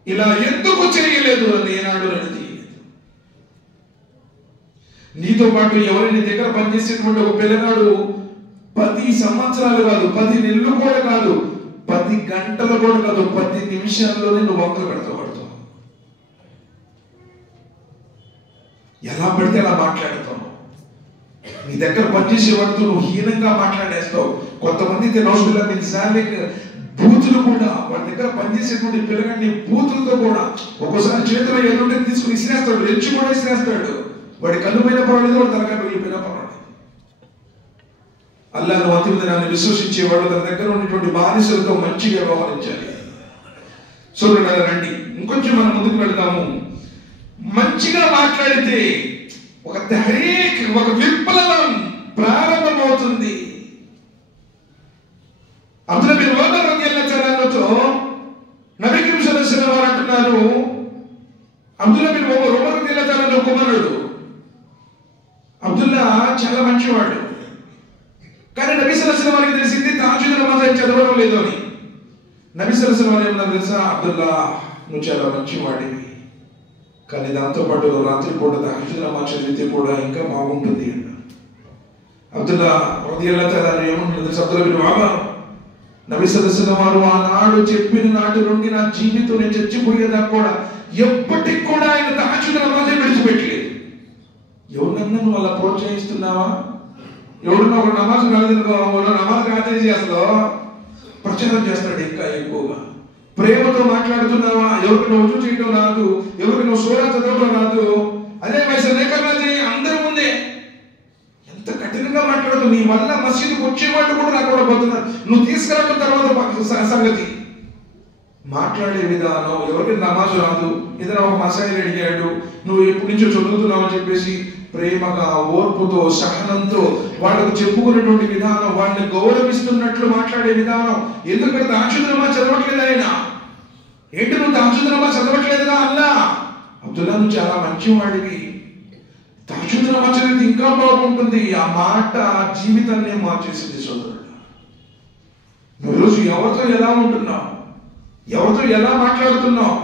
ఇలా ఎందుకు చేయలేదు అని ఏనాడు అడిగి. నీతో పాటు ఎవరైనా దగ్గర పనిచేసేటువంటి ఒక పిల్లగాడు 10 సంవత్సరాలు కాదు, 10 నెలలు కూడా కాదు, 10 గంటలు కూడా కాదు, 10 నిమిషాల్లోనే నువ్వు వంకలు పెడతావు. ఎలా పడితే అలా మాట్లాడతావు. నీ దగ్గర పనిచేసే వాడితో నువ్వు హీనంగా మాట్లాడేస్తావు. కొంతమంది బూతులు కూడా, వాడి దగ్గర పనిచేసేటువంటి పిల్లగాడిని బూతులతో కూడా ఒక్కోసారి చేతిలో ఎల్లుంటే తీసుకుని ఇసిరేస్తాడు, రెచ్చి కూడా ఇసిరేస్తాడు. వాడి కన్ను పోయినా పర్వాలేదు, వాడి తలకాయ పగిలిపోయినా పర్వాలేదు. అల్లాహ్ను అంతిమ దినాన్ని విశ్వసించేవాడు తన దగ్గర ఉన్నటువంటి బానిసలతో మంచిగా వ్యవహరించాలి. సోదరులారా రండి, ఇంకొంచెం మనం ముందుకు వెళ్దాము. మంచిగా మాట్లాడితే ఒక తహరీక్, ఒక విప్లవం ప్రారంభమవుతుంది. అబ్దుల్లా బిన్ ఉమర్ రలియల్లాహు నబీ కరీం సల్లల్లాహు అలైహి వసల్లం వారు అంటున్నారు, అబ్దుల్లా బిన్ ఉమర్ రలియల్లాహు అన్హు కుమారుడు. అబ్దుల్లా చాలా మంచివాడు. కానీ నబీ సల్లల్లాహు అలైహి వసల్లం వారికి తెలిసింది తహజ్జుద్ నమాజ్ ఆయన చదవడం లేదు అని. నబీ సల్లల్లాహు అలైహి వసల్లం వారు ఏమన్నా తెలుసా? అబ్దుల్లా, నువ్వు చాలా మంచివాడివి, కానీ దాంతోపాటు రాత్రిపూట తహజ్జుద్ నమాజ్ చదివితే కూడా ఇంకా బాగుంటుంది అన్న. అబ్దుల్లా రలియల్లాహు తఆలా ఏమన్నా తెలుసా? అబ్దుల్లా బిన్ ఉమర్, నబీ సల్లల్లాహు అలైహి వసల్లం వారు ఆనాడు చెప్పిన నాటి నుండి నా జీవితం నేను చచ్చిపోయేదాకా కూడా ఎప్పటికి కూడా ఆయన తహజ్జుద్ నమాజ్ విడిచిపెట్టలేదు. ఎవరినన్నా నువ్వు అలా ప్రోత్సహిస్తున్నావా? ఎవడన్నా ఒక నమాజ్ కాదనుకో, నమాజ్ కాదని అసలు ప్రచారం చేస్తాడు ఇంకా ఎక్కువగా. ప్రేమతో మాట్లాడుతున్నావా? ఎవరికి నువ్వు రుజువు చేయడం రాదు, ఎవరికి నువ్వు సూరా చదవడం రాదు, అదే వయసు లేకన్నది అందరి ముందే ఎంత కఠినంగా మాట్లాడుతూ నీ వల్ల మసీదుకు వచ్చేవాళ్ళు కూడా నాకు కూడా పోతున్నారు. నువ్వు తీసుకురావడం తర్వాత సంగతి. మాట్లాడే విధానం, ఎవరికి నమాజ్ రాదు, ఏదైనా ఒక మసాయిలు అడిగాడు, నువ్వు ఎప్పటి నుంచో చదువుతున్నావు అని చెప్పేసి ప్రేమగా, ఓర్పుతో, సహనంతో వాళ్ళకు చెప్పుకున్నటువంటి విధానం, వాళ్ళని గౌరవిస్తున్నట్లు మాట్లాడే విధానం. ఎందుకంటే తహజ్జుద్ నమాజ్ చదవట్లేదు ఆయన. ఏంటి నువ్వు తహజ్జుద్ నమాజ్ చదవట్లేదుగా అల్లా? అబ్దుల్లా, నువ్వు చాలా మంచివాడివి, తహజ్జుద్ నమాజ్ చదివితే ఇంకా బాగుంటుంది. ఆ మాట జీవితాన్ని మార్చేసింది. సోదరుడు, నువ్వు రోజు ఎవరితో ఎలా ఉంటున్నావు, ఎవరితో ఎలా మాట్లాడుతున్నావు,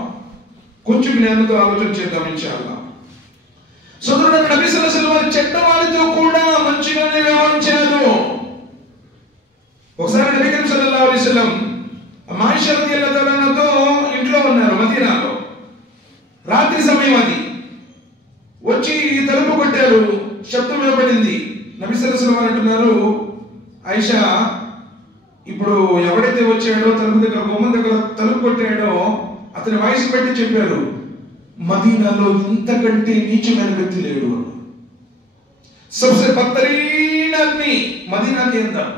కొంచెం జ్ఞానంతో ఆలోచన చేద్దాం ఇన్షాల్లా. సోదరుడు, నబీ సల్లల్లాహు అలైహి వసల్లం చెడ్డవారితో కూడా మంచిగానే వ్యవహరించారు. ఒకసారి నబీ కరీం సల్లల్లాహు అలైహి వసల్లం ఆయిషా రలియల్లాహు తఆలాతో ఇంట్లో ఉన్నారు మదీనాలో. రాత్రి సమయం అది. వచ్చి తలుపు కొట్టారు, శబ్దం వినపడింది. నబీ సల్లల్లాహు అలైహి వసల్లం అంటున్నారు, ఆయిషా, ఇప్పుడు ఎవడైతే వచ్చాడో తలుపు దగ్గర, గుమ్మం దగ్గర తలుపు కొట్టాడో అతని వయసు పెట్టి చెప్పారు, మదీనాలో ఇంతకంటే నీచమైన వ్యక్తి లేడు. సబ్సే బత్తరీన్ ఆద్మీ మదీనా కే అందర్,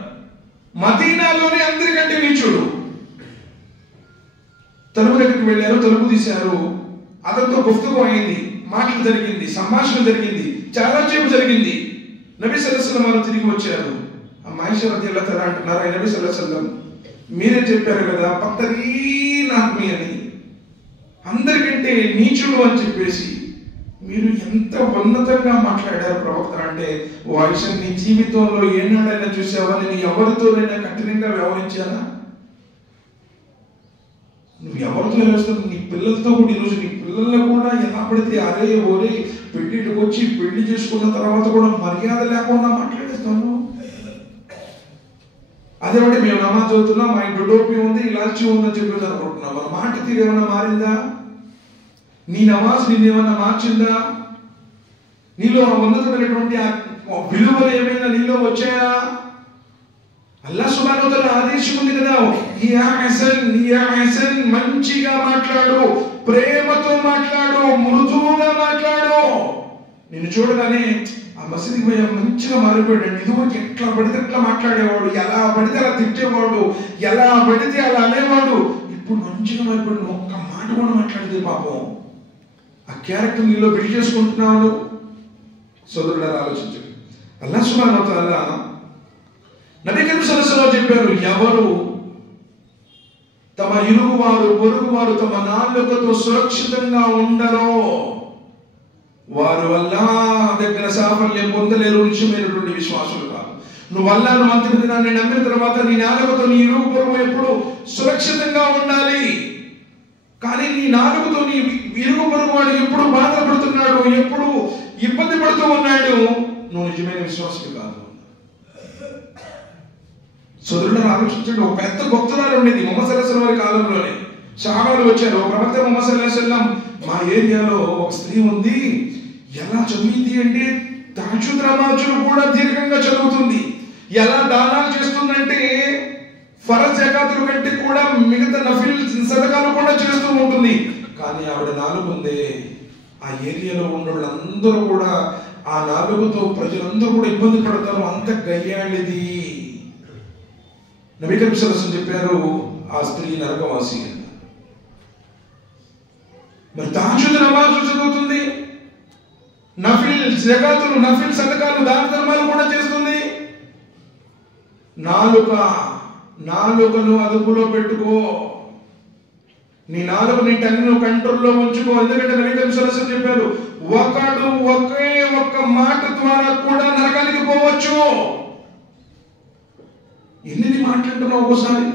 మదీనాలోనే అందరికంటే నీచుడు. తలుపు దగ్గరికి వెళ్ళారు, తలుపు తీశారు. అతనితో గుఫ్తుగు అయింది, మాటలు జరిగింది, సంభాషణ జరిగింది, చాలా సేపు జరిగింది. నబీ సల్లల్లాహు అలైహి వసల్లం వారు తిరిగి వచ్చారు. ఆయిషా రలియల్లాహు తఆలా అంటున్నారు, నబీ సల్లల్లాహు అలైహి వసల్లం మీరే చెప్పారు కదా బత్తరీన్ ఆద్మీ అని, అందరికంటే నీచుడు అని చెప్పేసి మీరు ఎంత ఉన్నతంగా మాట్లాడారు ప్రవక్త అంటే, ఓ ఆయిషా, నీ జీవితంలో ఏనాడైనా చూసావా నేను ఎవరితోనైనా కఠినంగా వ్యవహరించానా? నువ్వు ఎవరితో వేస్తావు? నీ పిల్లలతో కూడా ఈరోజు నీ పిల్లల్లో కూడా ఎలా పడితే అరే ఓరే పెళ్లికి వచ్చి పెళ్లి చేసుకున్న తర్వాత కూడా మర్యాద లేకుండా మాట్లాడేస్తాను. అదేమంటే మేము నమాజ్ చదువుతున్నాం, మా ఇంట్లో టోపీ ఉంది, ఇలాచి ఉందని చెప్పేసి అనుకుంటున్నాం. మన మాట తీరు ఏమన్నా మారిందా? నీ నమాజ్ నిన్నేమన్నా మార్చిందా? నీలో ఉన్నతమైనటువంటి విలువలు ఏమైనా నీలో వచ్చాయా? అల్లాహ్ సుబ్హానహు వ తఆలా ఆదేశం ఉంది కదా, యా హసన్ మంచిగా మాట్లాడు, ప్రేమతో మాట్లాడు, మృదువుగా మాట్లాడు. నిన్ను చూడగానే ఆ మసీదుకి పోయి మంచిగా మారిపోయాడు. ఇదివరకు ఎట్లా పడితే ఎట్లా మాట్లాడేవాడు, ఎలా పడితే అలా తిట్టేవాడు, ఎలా పడితే అలా అనేవాడు. ఇప్పుడు మంచిగా మారిపోయాడు. ఒక్క మాట కూడా మాట్లాడితే పాపం ఆ క్యారెక్టర్ నీలో బిల్డ్ చేసుకుంటున్నాడు. సోదరులారా ఆలోచించండి. అల్లాహ్ సుబ్హానహు వ తఆలా నబీ కరీం సల్లల్లాహు అలైహి వసల్లం చెప్పారు, ఎవరు తమ ఇరుగువారు పొరుగువారు తమ నాలుకతో సురక్షితంగా ఉండరో వారు అల్లాహ్ దగ్గర సాఫల్యం పొందలేరు, నిజమైనటువంటి విశ్వాసులు కాదు. నువ్వు అల్లాహ్ను అంతిమ దినాన్ని నమ్మిన తర్వాత నీ నాలుకతో నీ ఇరుగు పొరుగు ఎప్పుడు సురక్షితంగా ఉండాలి. కానీ నీ నాలుకతో నీ ఇరుగు పొరుగు వాడు ఎప్పుడు బాధపడుతున్నాడు, ఎప్పుడు ఇబ్బంది పడుతూ ఉన్నాడు, నువ్వు నిజమైన విశ్వాసులు కాదు. సోదరులను ఆలోచించండి. ఒక పెద్ద భక్తురాలు ఉండేది ముహమ్మద్ సల్లల్లాహు అలైహి వసల్లం వారి కాలంలోనే. సహాబాలు వచ్చారు, ప్రవక్త ముహమ్మద్ సల్లల్లాహు అలైహి వసల్లం, మా ఏరియాలో ఒక స్త్రీ ఉంది, ఎలా చదివింది అంటే తహజ్జుద్ నమాజులు కూడా దీర్ఘంగా చదువుతుంది, ఎలా దానాలు చేస్తుందంటే ఫరజ్ జకాతుల కంటే కూడా మిగతా నఫిల్ సదకాలు కూడా చేస్తూ ఉంటుంది. కానీ ఆవిడ నాలుగు ఉంది, ఆ ఏరియాలో ఉన్న వాళ్ళందరూ కూడా ఆ నాలుగుతో ప్రజలందరూ కూడా ఇబ్బంది పడతారు, అంత గయ్యాళిది. నబీ కరీం సల్లల్లాహు అలైహి వసల్లం చెప్పారు, ఆ స్త్రీ నరకవాసి. మరి తహజ్జుద్ నమాజు చదువుతుంది, నఫిల్ జకాతులు, నఫిల్ సదకాలు, దాన ధర్మాలు కూడా చేస్తుంది. నాలుకను అదుపులో పెట్టుకో. నీ నాలుగుని టన్ను కంట్రోల్లో ఉంచుకో. ఎందుకంటే నబీ కరీం సల్లల్లాహు అలైహి వసల్లం చెప్పారు, ఒకడు ఒకే ఒక్క మాట ద్వారా కూడా నరకానికి పోవచ్చు. ఎన్ని మాట్లాడుతున్నావు, ఒక్కోసారి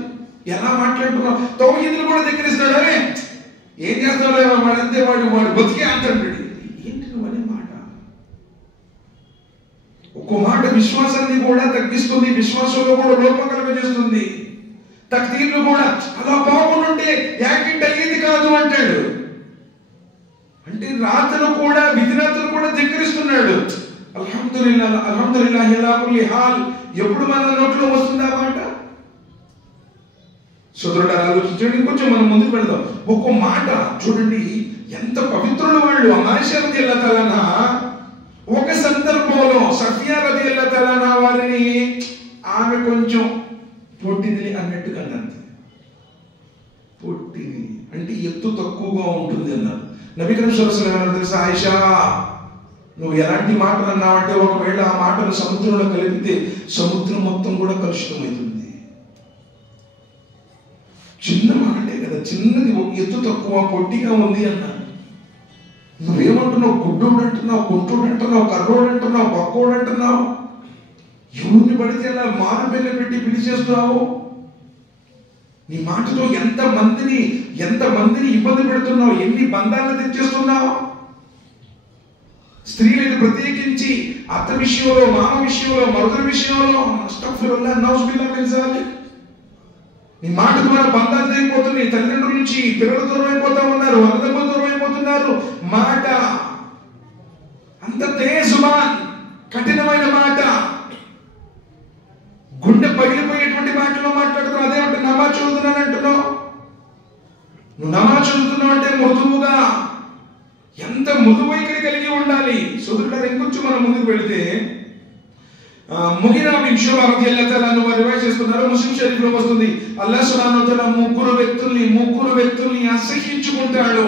ఎలా మాట్లాడుతున్నావు. తౌహీదును కూడా దగ్గరిస్తాడు. అరే ఏం చేస్తాడు వాడంతే, వాడు బతికే అంటాడు. ఏంటి నువ్వు అనే మాట? ఒక్కో మాట విశ్వాసాన్ని కూడా తగ్గిస్తుంది, విశ్వాసంలో కూడా లోపం కలుగజేస్తుంది. తక్దీర్లు కూడా అలా బాగుంటే యాక్టింగ్ అయ్యేది కాదు అంటాడు. అంటే రాతను కూడా, విధిరాతను కూడా ధిక్కరిస్తున్నాడు. అల్హమ్దులిల్లాహ్ అల్హమ్దులిల్లాహి అలా కుల్లి హాల్ ఎప్పుడు మన నోట్లో వస్తుందా మాట? సోదరుడు ఆలోచించండి. కొంచెం మనం ముందుకు వెళ్దాం. ఒక్కో మాట చూడండి ఎంత పవిత్రులు వాళ్ళు. ఆయిషా రదియల్లాహు తఆలా ఒక సందర్భంలో సఫియా రదియల్లాహు తఆలా వారిని ఆమె కొంచెం పొట్టిది అన్నట్టుగా అన్నది. పొట్టిది అంటే ఎత్తు తక్కువగా ఉంటుంది అన్నారు. నబీ కరీం సల్లల్లాహు అలైహి వసల్లం తెలుసా, ఆయిషా నువ్వు ఎలాంటి మాటలు అన్నావంటే ఒకవేళ ఆ మాటలు సముద్రంలో కలిపితే సముద్రం మొత్తం కూడా కలుషితమవుతుంది. చిన్న మాటే కదా, చిన్నది, ఎత్తు తక్కువ, పొట్టిగా ఉంది అన్నారు. నువ్వేమంటున్నావు? గుడ్డోడు అంటున్నావు, గుంటోడు అంటున్నావు, కర్రోడు అంటున్నావు, బక్కోడు అంటున్నావు. ఎవరిని పడితే అలా మారు పేర్లు పెట్టి పిలిచేస్తున్నావు. నీ మాటతో ఎంత మందిని ఇబ్బంది పెడుతున్నావు, ఎన్ని బంధాలను తెచ్చేస్తున్నావు. స్త్రీలకు ప్రత్యేకించి అత్త విషయంలో, మామ విషయంలో, మరుదుల విషయంలో అస్తగ్ఫిరుల్లాహ్ నౌజుబిల్లాహి మిన్ జాలిక్. నీ మాట ద్వారా బంధాలు తెగిపోతున్నాయి. తల్లిదండ్రుల నుంచి పిల్లలు దూరం అయిపోతా ఉన్నారు, అన్నదమ్ములు దూరం అయిపోతున్నారు. మాట అంత తేజుబాన్, కఠినమైన మాట, గుండె పగిలిపోయేటువంటి మాటలు మాట్లాడుతున్నావు. అదేమంటే నమాజ్ చదువుతున్నాను అంటున్నావు. నువ్వు నమాజ్ చదువుతున్నావు అంటే మృదువుగా, ఎంత మృదువైఖరి కలిగి ఉండాలి. సోదరులారా, ఇంకొంచెం మనం ముందుకు వెళితే ముగిరా బిన్ షుబా రదియల్లాహు తఆలా అన్హు వారు రివాయత్ చేస్తున్నారు. ముస్లిం షరీఫ్ లో వస్తుంది, అల్లాహ్ సుబ్హానహు వ తఆలా ముగ్గురు వ్యక్తుల్ని అసహ్యించుకుంటాడు.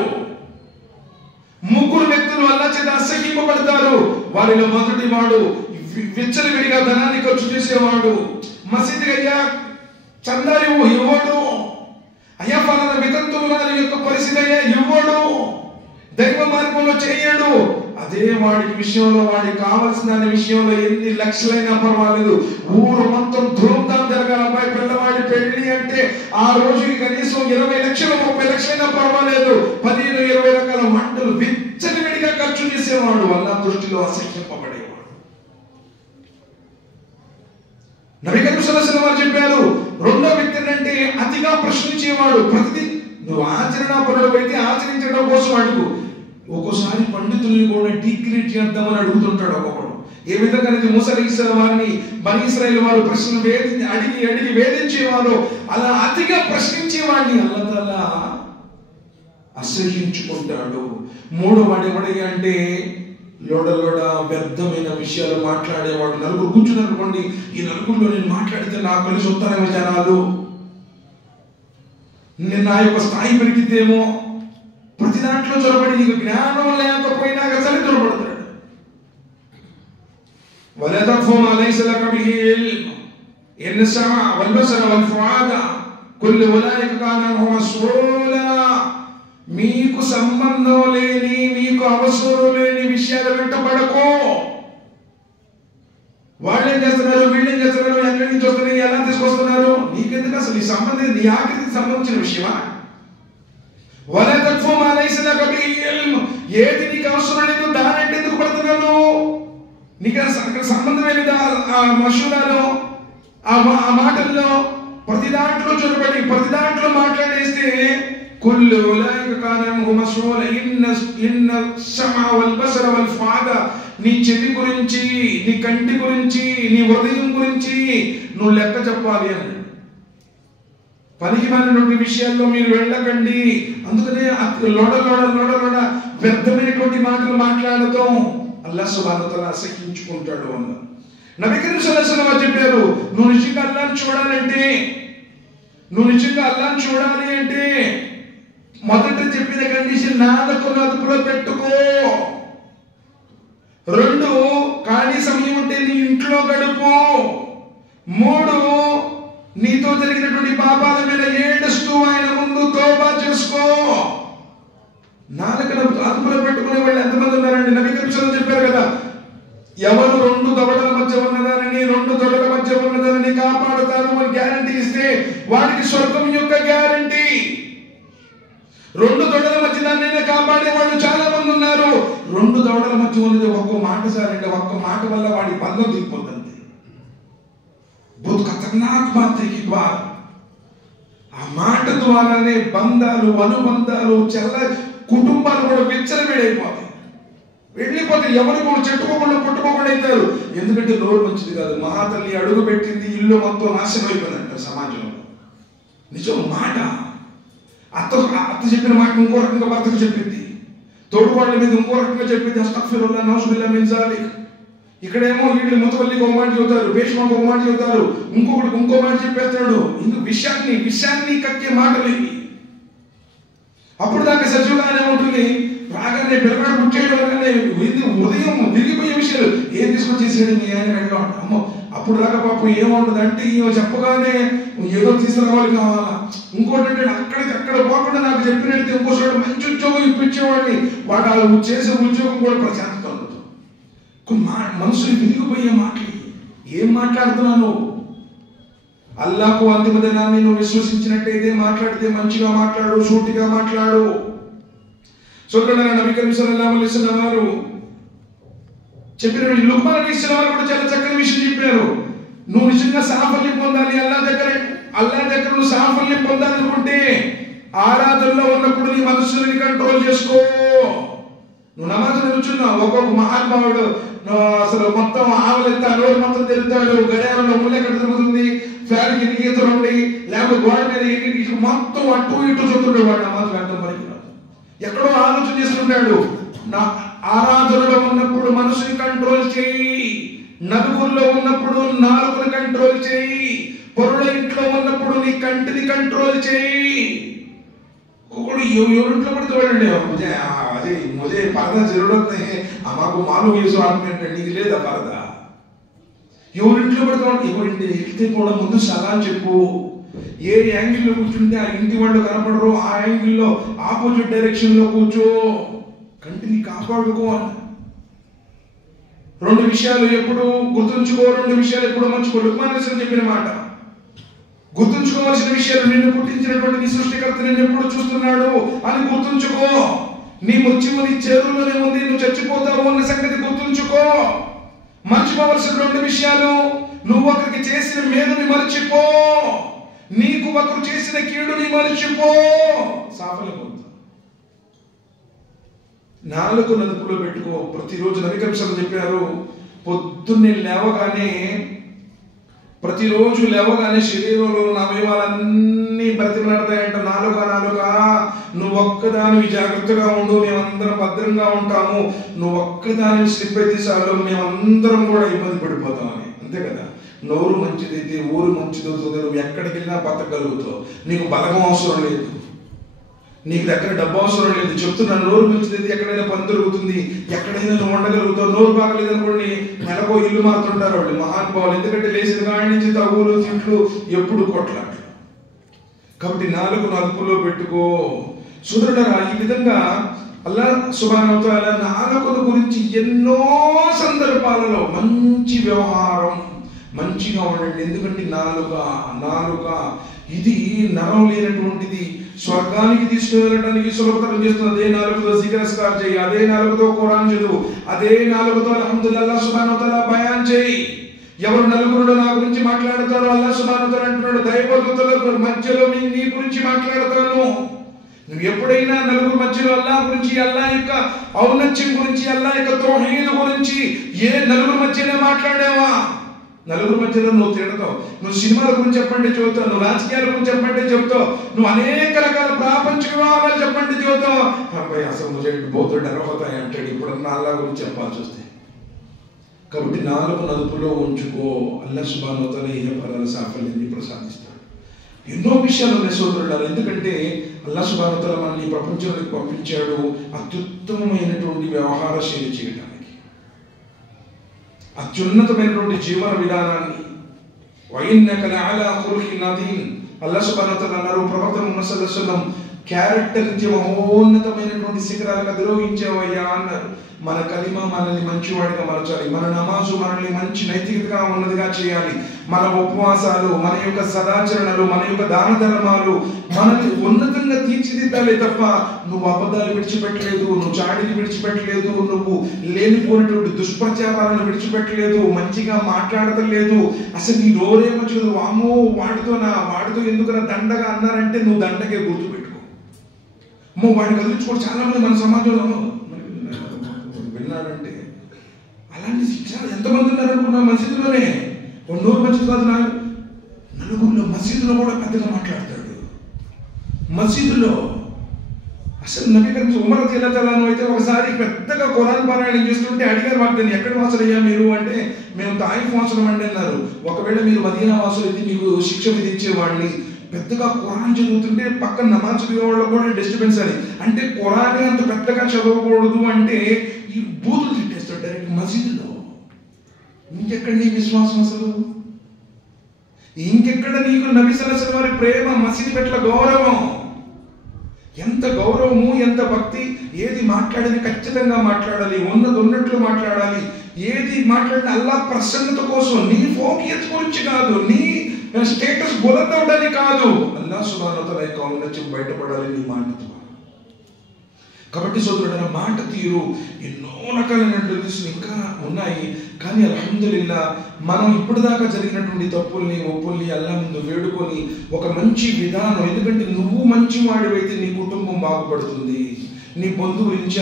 ముగ్గురు వ్యక్తులు అల్లాహ్ చేత అసహ్యింపబడతారు. వారిలో మొదటి వాడు విచ్చలవిడిగా ధనాన్ని ఖర్చు చేసేవాడు. మసీదుకి అయ్యా చందా ఇవ్వడు. అయ్యా ఫలానా వితంతువు వారి యొక్క పరిస్థితి అయ్యా ఇవ్వడు. దైవ మార్గంలో చేయడు. అదే వాడి విషయంలో, వాడికి కావలసిన దాని విషయంలో ఎన్ని లక్షలైనా పర్వాలేదు, ఊరు మొత్తం ధూమ్ధాం జరగాలి. అబ్బాయి పిల్లవాడి పెళ్లి అంటే ఆ రోజుకి కనీసం 20 లక్షలు 30 లక్షలైనా పర్వాలేదు, 15-20 రకాల వంటలు విచ్చలవిడిగా ఖర్చు చేసేవాడు. అల్లాహ్ దృష్టిలో అసహ్యింపబడేవాడు. నబీ కరీం సల్లల్లాహు అలైహి వసల్లం చెప్పారు, రెండో వ్యక్తి అంటే అతిగా ప్రశ్నించేవాడు. ప్రతిదీ నువ్వు ఆచరణాపరుడు అయితే ఆచరించడం కోసం అడుగు. ఒక్కోసారి పండితుల్ని కూడా డీగ్రేడ్ చేద్దామని అడుగుతుంటాడు ఒక్కొక్కడు. ఏ విధంగా మూసా అలైహిస్సలాం వారిని బనీ ఇశ్రాయేలు వారు ప్రశ్నలు అడిగి వేధించేవారు, అలా అతిగా ప్రశ్నించేవాడిని అల్లాహ్ తాలా అసహ్యించుకుంటాడు. మూడో వాడు ఎవడయ్యా అంటే లోడ వ్యర్థమైన విషయాలు మాట్లాడేవాడు. నలుగురు కూర్చున్నారు అనుకోండి, ఈ నలుగురిలో నేను మాట్లాడితే నాకు కలిసి వస్తారేమో జనాలు, నేను నా యొక్క స్థాయి పెరిగితేమో, ప్రతి దాంట్లో చొరబడి నీకు జ్ఞానం లేకపోయినా అసలు చొరబడతాడు. వలా తఖ్ఫు మా లైస లక బిహి ఇల్మ్ ఇన్న సమఅ వల్ బసర వల్ ఫుఆద కుల్లు ఉలైక కాన అన్హు మస్ఊలా. మీకు సంబంధం లేని, మీకు అవసరం లేని విషయాల వెంట పడకో. వాళ్ళేం చేస్తున్నారు, వీళ్ళేం చేస్తున్నారు, ఎక్కడి నుంచి వస్తున్నాయి, ఎలా తీసుకొస్తున్నారు, నీకెందుకు? అసలు నీ సంబంధం, నీ ఆకృతికి సంబంధించిన విషయమా? వలా తఖ్ఫు మా లైస లక బిహి ఇల్మ్. ఏది నీకు అవసరం లేదు దానంటే ఎందుకు పడుతున్నాను? నీకు అక్కడ సంబంధమే లేదా ఆ మషూరాలో, ఆ మాటల్లో? ప్రతి దాంట్లో చొరబడి, ప్రతి దాంట్లో మాట్లాడేస్తే కుల్లు ఉలైక కాన అన్హు మస్ఊల. ఇన్న సమఅ వల్ బసర వల్ ఫుఆద. నీ చెవి గురించి, నీ కంటి గురించి, నీ హృదయం గురించి నువ్వు లెక్క చెప్పాలి అన్నాడు. పనికిమాలినటువంటి విషయాల్లో మీరు వెళ్ళకండి. అందుకనే లోడ వ్యర్థమైనటువంటి మాటలు మాట్లాడటం అల్లాహ్ సుబ్హానహు వ తఆలా అసహ్యించుకుంటాడు అన్నారు. నబీ కరీం సల్లల్లాహు అలైహి వసల్లం చెప్పారు, నువ్వు నిజంగా అల్లాహ్ని చూడాలి అంటే మొదట చెప్పిన కండిషన్ నాలుకను అదుపులో పెట్టుకో. 2 ఖాళీ సమయం ఉంటే నీ ఇంట్లో గడుపు. 3 నీతో జరిగినటువంటి పాపాల మీద ఏడుస్తూ ఆయన ముందు తోబా చేసుకో. నాలుకను అదుపులో పెట్టుకునే వాళ్ళు ఎంతమంది ఉన్నారండి? నబీ కరీం చెప్పారు కదా, ఎవరు 2 దవడల మధ్య ఉన్నదానని 2 దొడల మధ్య ఉన్నదానని కాపాడుతారు అని గ్యారంటీ ఇస్తే వాడికి స్వర్గం యొక్క గ్యారంటీ. 2 దొడల మధ్య దాన్ని కాపాడే వాళ్ళు చాలా మంది ఉన్నారు. 2 దవడల మధ్య ఉన్నది ఒక్క మాట సారండి, ఒక్క మాట వల్ల వాడి బంధం దిగిపోతుంది. బహుత్ ఖతర్నాక్ బాత్ హై ఈ బాత్. ఆ మాట ద్వారానే బంధాలు, అనుబంధాలు, కుటుంబాలు కూడా విచ్చలవిడైపోతాయి, వెళ్ళిపోతాయి. ఎవరు కూడా చెట్టుకోకుండా పుట్టుకోకుండా అవుతారు. ఎందుకంటే నోరు మంచిది కాదు. మహాతల్లి అడుగు పెట్టింది, ఇల్లు మొత్తం నాశనం అయిపోయిందంట సమాజంలో. నిజం మాట. అత్త చెప్పిన మాట ఇంకో రకంగా భర్తకు చెప్పింది, తోడుకోళ్ళ మీద ఇంకో రకంగా చెప్పింది. అస్తగ్ఫిరుల్లాహ్ నౌజుబిల్లాహ్ మిన్ జాలిక్. ఇక్కడేమో వీళ్ళు ముతవల్లికి ఒక మాట చెబుతారు, భీష్మకు ఒక మాట చెబుతారు, ఇంకొకటికి ఇంకో మాట చెప్పేస్తాడు. ఇందుకు విషయాన్ని కక్కే మాటలు ఇవి. అప్పుడు దాకా సజీవుగానే ఉంటుంది. రాగానే పిల్లగాడు ముట్టేయడంగానే ఉదయం తిరిగిపోయే విషయాలు ఏం తీసుకొచ్చేసాడు మీ ఆయన అడిగాడు. అమ్మో అప్పుడు దాకా పాపం ఏముండదు అంటే చెప్పగానే ఏదో తీసుకురావాలి కావాలా. ఇంకోటి అంటే అక్కడ పోకుండా నాకు చెప్పినట్టు ఇంకోసారి మంచి ఉద్యోగం ఇప్పించేవాడిని. వాడు చేసే ఉద్యోగం కూడా ప్రశాంతత ఉండదు. మనుషులు విరిగిపోయే మాటలు. ఏం మాట్లాడుతున్నాను? అల్లాహకు అంతిమ దినాన్ని నువ్వు విశ్వసించినట్టయితే మాట్లాడితే మంచిగా మాట్లాడు, సూటిగా మాట్లాడు. సోదరులారా, నబీ కరీం సల్లల్లాహు అలైహి వసల్లం వారు చెప్పిన లుక్మాన్ అలైహిస్సలాం వారు కూడా చాలా చక్కని విషయం చెప్పారు. నువ్వు నిజంగా సాఫల్యం పొందాలి, అల్లాహ్ దగ్గర నువ్వు సాఫల్యం పొందాలనుకుంటే ఆరాధనలో ఉన్నప్పుడు నీ మనస్సుని కంట్రోల్ చేసుకో. నువ్వు నమాజ్ కూర్చున్నావు, ఒక్కొక్క మహాత్మావుడు అసలు మొత్తం ఆవలిస్తా, నోరు మొత్తం తిరుగుతాడు, గడియారంలో ముళ్ళు ఎక్కడ తిరుగుతుంది, ఫ్యాన్ కి గీతలు ఉండి, లేకపోతే గోడ మీద మొత్తం అటు ఇటు చూస్తుంటాడు. వాడు నమాజ్ వేద్దాం పనికి ఎక్కడో ఆలోచన చేస్తుంటాడు. నా ఆరాధనలో ఉన్నప్పుడు మనసుని కంట్రోల్ చేయి, నలుగురిలో ఉన్నప్పుడు నాలుగుని కంట్రోల్ చేయి, పొరుల ఇంట్లో ఉన్నప్పుడు నీ కంటిని కంట్రోల్ చేయి. ఒకడు ఎవరింట్లో పడితే వాడండి ముజే పరదా జరూరత్ నహీ, మాకు మాలూమ్ ఈ స్వామి అంటే నీకు లేదా పరదా. ఎవరింట్లో పడితే వాడు ఎవరింటి వెళ్తే కూడా ముందు సలాం చెప్పు. ఏ యాంగిల్లో కూర్చుంటే ఆ ఇంటి వాళ్ళు కనపడరు, ఆ యాంగిల్లో ఆపోజిట్ డైరెక్షన్ లో కూర్చో. కంటిని కాపాడుకో. 2 విషయాలు ఎప్పుడు గుర్తుంచుకో, 2 విషయాలు ఎప్పుడు మర్చిపో. లుక్మాన్ అలైహిస్సలాం చెప్పిన మాట. గుర్తుంచుకోవాల్సిన విషయాలు, నిన్ను పుట్టించినటువంటి నీ సృష్టికర్త నిన్ను ఎప్పుడు చూస్తున్నాడు అని గుర్తుంచుకో. నీ మృత్యువు నీ చేరులోనే ఉంది, నువ్వు చచ్చిపోతావు అన్న సంగతి గుర్తుంచుకో. మర్చిపోవలసిన 2 విషయాలు, నువ్వు ఒకరికి చేసిన మేలుని మర్చిపో, నీకు ఒకరు చేసిన కీడుని మర్చిపో. సాఫల్యం. 4 నదుపులో పెట్టుకో. ప్రతిరోజు నబీ కరీం సల్లల్లాహు అలైహి వసల్లం చెప్పారు, పొద్దున్నే ప్రతిరోజు లేవగానే శరీరంలో ఉన్న అవయవాలన్నీ బ్రతిమలాడతాయంట. నాలుక నువ్వు ఒక్కదానివి జాగ్రత్తగా ఉండు, మేమందరం భద్రంగా ఉంటాము. నువ్వు ఒక్కదానివి స్లిప్ అయితే చాలు, మేమందరం కూడా ఇబ్బంది పడిపోతామని. అంతే కదా. నోరు మంచిదైతే ఊరు మంచిదవుతుంది. నువ్వు ఎక్కడికి వెళ్ళినా బతకగలుగుతావు. నీకు బలగం అవసరం లేదు, నీకు దగ్గర డబ్బు అవసరం లేదు. చెప్తున్నా, నోరు మంచిదైతే ఎక్కడైనా పని దొరుకుతుంది, ఎక్కడైనా నువ్వు ఉండగలుగుతావు. నోరు బాగలేదు అనుకోండి, నెలకో ఇల్లు మారుతుంటారు వాళ్ళు మహానుభావులు. ఎందుకంటే లేచిన కాడి నుంచి తగులు తిట్లు ఎప్పుడు కొట్లాట్లు. కాబట్టి 4 అదుపులో పెట్టుకో. సోదరులారా, ఈ విధంగా అల్లాహ్ సుబ్హానహు వ తఆలా 4 గురించి ఎన్నో సందర్భాలలో మంచి వ్యవహారం, మంచిగా ఉండండి. ఎందుకంటే నాలుక ఇది నరం లేనటువంటిది, స్వర్గానికి తీసుకువెళ్ళడానికి సులభతరం చేస్తుంది. అదే 4తో జిక్రస్కార్ చేయి, అదే 4తో ఖురాన్ చదువు, అదే 4తో అల్హమ్దులిల్లాహ్ సుబ్హానహు వ తఆలా బయాన్ చేయి. ఎవరు నలుగురు నా గురించి మాట్లాడతారో అల్లాహ్ సుబ్హానహు వ తఆలా అంటున్నాడు, దైవదూతల మధ్యలో నీ గురించి మాట్లాడతాను. నువ్వు ఎప్పుడైనా నలుగురు మధ్యలో అల్లాహ్ గురించి, అల్లాహ్ యొక్క ఔన్నత్యం గురించి, అల్లాహ్ యొక్క తౌహీద్ గురించి నలుగురు మధ్యలో మాట్లాడావా? నలుగురు మధ్యలో నువ్వు తిడతావు. నువ్వు సినిమాల గురించి చెప్పండి చెబుతావు, నువ్వు రాజకీయాల గురించి చెప్పండి చెబుతావు, నువ్వు అనేక రకాల ప్రాపంచిక వ్యవహారాలు చెప్పండి చెబుతావు. అబ్బాయి అసలు ముజే బహుత్ డర్ హోతా హై అంటాడు. ఇప్పుడు అల్లాహ్ గురించి చెప్పాల్సి వస్తే. కాబట్టి 4 అదుపులో ఉంచుకో. అల్లాహ్ సుబ్హానహు వ తఆలా ఏ పరాల సాఫల్యాన్ని ప్రసాదిస్తాడు. ఎన్నో విషయాలు ఉన్నాయి సోదరులారా. ఎందుకంటే అల్లాహ్ సుబ్హానహు వ తఆలా మనల్ని ప్రపంచానికి పంపించాడు అత్యుత్తమమైనటువంటి వ్యవహార శైలి చేయడానికి, అత్యున్నతమైనటువంటి జీవన విధానాన్ని. వఇన్నక లఅలా ఖులుఖిన్ అదీమ్. అల్లాహ్ సుబ్హానహు వ తఆలా అన్నారు, ప్రవక్త ముహమ్మద్ సల్లల్లాహు అలైహి వసల్లం క్యారెక్టర్ నుంచి మహోన్నతమైనటువంటి శిఖరాలకు అధిరోహించావయ్యా అన్నారు. మన కలిమ మనల్ని మంచివాడిగా మలచాలి, మన నమాజు మనల్ని మంచి నైతికతగా ఉన్నదిగా చేయాలి, మన ఉపవాసాలు, మన యొక్క సదాచరణలు, మన యొక్క దాన ధర్మాలు మనల్ని ఉన్నతంగా తీర్చిదిద్దాలే తప్ప నువ్వు అబద్ధాలు విడిచిపెట్టలేదు, నువ్వు చాడిని విడిచిపెట్టలేదు, నువ్వు లేనిపోయినటువంటి దుష్ప్రచారాలను విడిచిపెట్టలేదు, మంచిగా మాట్లాడతలేదు. అసలు నీ నోరే మంచిది, వామో వాడితో ఎందుకురా దండగా అన్నారంటే నువ్వు దండగే గుర్తుపెట్టుకో. అమ్మో వాడిని కదిలించుకోవడం చాలా మంది మన సమాజంలో విన్నాడంటే అలాంటి శిక్షణ ఎంతమంది ఉన్నారనుకున్నా మసీదులోనే. నోరు మంచిది కాదు, నలుగురిలో మసీదులో కూడా పెద్దగా మాట్లాడతాడు. మసీదులో అసలు నబీ కరీం ఉమర్ రలియల్లాహు అన్హు అయితే ఒకసారి పెద్దగా ఖురాన్ పారాయణం చేస్తుంటే అడిగారు వాటిని, ఎక్కడ వాసులయ్యా మీరు అంటే మేము తాయిఫ్ వాసులం అండి అన్నారు. ఒకవేళ మీరు మదీనా వాసులు అయితే మీకు శిక్ష విధించేవాడిని. పెద్దగా ఖురాన్ చదువుతుంటే పక్కన నమాజ్ చదివేవాళ్ళు కూడా డిస్టర్బెన్స్ అని, అంటే ఖురానే అంత పెద్దగా చదవకూడదు అంటే ఈ బూతులు తిట్టేస్తాడు డైరెక్ట్ మసీదులో. ఇంకెక్కడ నీ విశ్వాసం అసలు? ఇంకెక్కడ నీకు నబీ సల్లల్లాహు అలైహి వసల్లం వారి ప్రేమ, మసీదు పట్ల గౌరవం? ఎంత గౌరవము, ఎంత భక్తి! ఏది మాట్లాడినా ఖచ్చితంగా మాట్లాడాలి, ఉన్నది ఉన్నట్లు మాట్లాడాలి. ఏది మాట్లాడినా అల్లాహ్ ప్రసన్నత కోసం, నీ ఫోకియత్ గురించి కాదు, నీ స్టేటస్ బులంద్ అవడానికి కాదు, అల్లాహ్ సుబ్హానహు వ తఆలా యొక్క ఔన్నత్యం బయటపడాలి నీ మాటతో. కాబట్టి సోదరుడైన మాట తీరు ఎన్నో రకాలైనటువంటి ఇంకా ఉన్నాయి. కానీ అల్హమ్దులిల్లా మనం ఇప్పటిదాకా జరిగినటువంటి తప్పుల్ని ఒప్పుల్ని అల్లాహ్ ముందు వేడుకొని ఒక మంచి విధానం, ఎందుకంటే నువ్వు మంచి వాడివైతే నీ కుటుంబం బాగుపడుతుంది, నీ బంధువుల నుంచి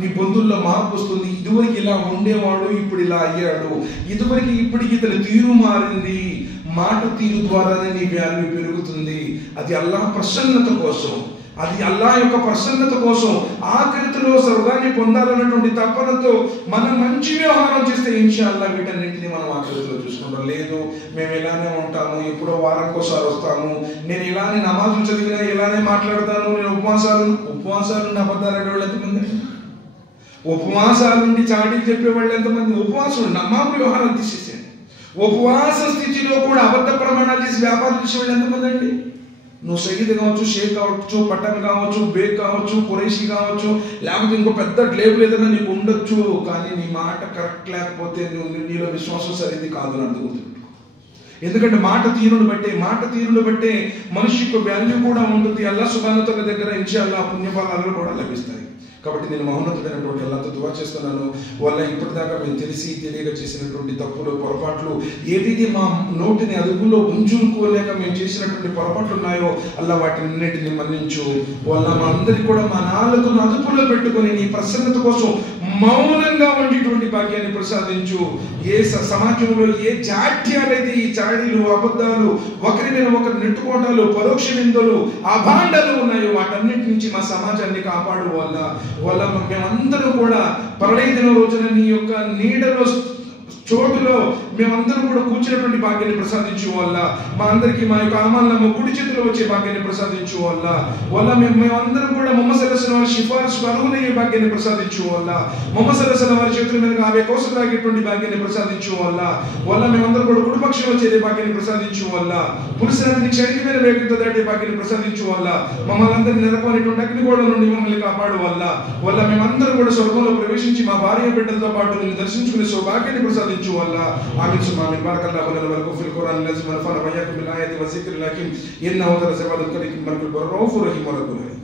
నీ బంధువుల్లో మార్పు వస్తుంది. ఇదివరకు ఇలా ఉండేవాడు ఇప్పుడు ఇలా అయ్యాడు, ఇదివరకు ఇప్పటికి ఇతని తీరు మారింది. మాట తీరు ద్వారానే నీ వాల్యూ పెరుగుతుంది. అది అల్లాహ్ ప్రసన్నత కోసం, అది అల్లాహ్ యొక్క ప్రసన్నత కోసం, ఆఖరిలో స్వర్గాన్ని పొందాలన్నటువంటి తపనతో మనం మంచి వ్యవహారం చేస్తే ఇన్షాల్లా వీటన్నింటినీ మనం ఆఖరిలో చూసుకుంటాం. లేదు మేము ఇలానే ఉంటాము, ఎప్పుడో వారంకోసారి వస్తాము, నేను ఇలానే నమాజులు చదివినా ఇలానే మాట్లాడతాను, నేను ఉపవాసాలు నుండి అబద్ధాలు ఆడేవాళ్ళు ఎంతమంది, ఉపవాసాల నుండి చాటికి చెప్పేవాళ్ళు ఎంతమంది, ఉపవాసం నమాజ్ వ్యవహారం తీసేసాను, ఉపవాస స్థితిలో కూడా అబద్ధ ప్రమాణాలు చేసి వ్యాపారం చేసేవాళ్ళు ఎంతమంది అండి? నువ్వు సయ్యిద్ కావచ్చు, షేక్ కావచ్చు, పఠాన్ కావచ్చు, బేగ్ కావచ్చు, ఖురైషీ కావచ్చు, లేకపోతే ఇంకో పెద్ద లేబుల్ ఏదైనా నీకు ఉండొచ్చు, కానీ నీ మాట కరెక్ట్ లేకపోతే నీలో విశ్వాసం సరైనది కాదు అని అర్థమవుతుంది. ఎందుకంటే మాట తీరును బట్టే మనిషి యొక్క వాల్యూ కూడా ఉంటుంది. అల్లాహ్ సుబ్హానహు వ తఆలా దగ్గర ఇన్షాల్లాహ్ పుణ్యఫలాలు కూడా లభిస్తాయి. కాబట్టి నేను మహోన్నతుడైనటువంటి అల్లాహ్తో దుఆ చేస్తున్నాను, వల్ల ఇప్పటిదాకా మేము తెలియక చేసినటువంటి తప్పులు, పొరపాట్లు, ఏదైతే మా నోటిని అదుపులో ఉంచుకోలేక మేము చేసినటువంటి పొరపాట్లు ఉన్నాయో అల్లాహ్ వాటిన్నింటినీ మన్నించు. వల్ల మా అందరికీ కూడా మా నాలుకను అదుపులో పెట్టుకొని నీ ప్రసన్నత కోసం మౌనంగా ఉండేటువంటి భాగ్యాన్ని ప్రసాదించు. ఏ సమాజంలో ఏ జాడ్యాలైతే ఈ చాడీలు, అబద్ధాలు, ఒకరి మీద ఒకరు నెట్టుకోవడాలు, పరోక్ష నిందలు, అభాండాలు ఉన్నాయో వాటన్నిటి నుంచి మా సమాజాన్ని కాపాడు. వల్ల మేమందరూ కూడా ప్రళయ దిన రోజున నీ యొక్క నీడలో చోటులో మేమందరం కూడా కూర్చున్నటువంటి భాగ్యాన్ని ప్రసాదించు. వల్ల మా అందరికీ మా యొక్క ఆమాలను కుడి చేతిలో వచ్చే భాగ్యాన్ని ప్రసాదించు. వల్ల మేమందరం కూడా ముహమ్మద్ సల్లల్లాహు అలైహి వసల్లం వారి సిఫారసు అర్హులయ్యే భాగ్యాన్ని ప్రసాదించు. ముహమ్మద్ సల్లల్లాహు అలైహి వసల్లం వారి చేతుల మీదుగా 50 కోసలు తాగేటువంటి భాగ్యాన్ని ప్రసాదించు. వల్ల మేమందరం కూడా కుడిపక్షంలో చేరే భాగ్యాన్ని ప్రసాదించు. పురుషులందరినీ క్షణికమైన వేగంతో దాటే భాగ్యాన్ని ప్రసాదించు. మమ్మల్ని అందరినీ నెలకొనేటువంటి అగ్నిగోడ నుండి మమ్మల్ని కాపాడు. వల్ల మేమందరం కూడా స్వర్గంలో ప్రవేశించి మా భార్య బిడ్డలతో పాటు నిన్ను దర్శించుకునే సౌభాగ్యాన్ని ప్రసాదించు. ఆమీన్ సుమ్మా ఆమీన్. బారకల్లాహు లనా వ లకుం ఫిల్ ఖురానిల్ అజీమ్ వ నఫఅనా వ ఇయ్యాకుం బిల్ ఆయాతి వ జిక్రిల్ హకీమ్ ఇన్నహు తఆలా జవాదుల్ కరీం మల్కుల్ రౌఫుర్ రహీమ్ వ రబ్బుల్ అలీమ్.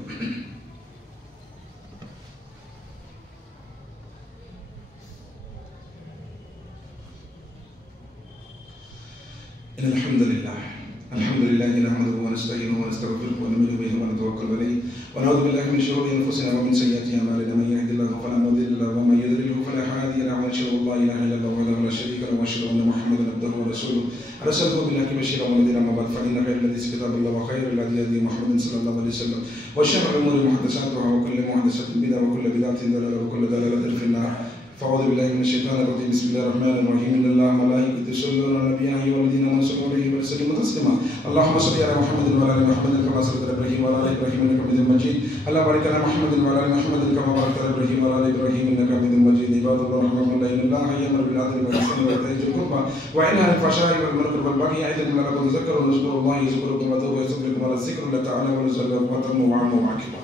الحمد لله نحمده ونستعينه ونستغفره ونؤمن به ونتوكل عليه ونعوذ بالله من شرور انفسنا ومن سيئات اعمالنا من يهده الله فلا مضل له ومن يضلل فلا هادي له ونشهد ان لا اله الا الله وحده لا شريك له ونشهد ان محمدا عبده ورسوله ارسله بالحق بشيرا ونذيرا اما بعد فان خير الحديث كتاب الله وخير الهدي هدي محمد صلى الله عليه وسلم وشر الامور محدثاتها وكل محدثه بدعه وكل بدعه ضلاله وكل ضلاله في النار. فأعوذ بالله من الشيطان الرجيم. بسم الله الرحمن الرحيم. إن الله وملائكته يصلون على النبي يا أيها الذين آمنوا صلوا عليه وسلموا وسلم تسليما اللهم صل على محمد وعلى ال محمد كما صليت على ابراهيم وعلى ال ابراهيم انك حميد مجيد اللهم بارك على محمد وعلى ال محمد كما باركت على ابراهيم وعلى ال ابراهيم انك حميد مجيد عباد الله رحمكم الله ان الله يأمر بالعدل والإحسان وإيتاء ذي القربى وينهى عن الفحشاء والمنكر والبغي يعظكم لعلكم تذكرون واذكروا الله يذكركم وتوبوا يستغفر لكم على الذكر الله تعالى ونزل وقتم وعم وعكبا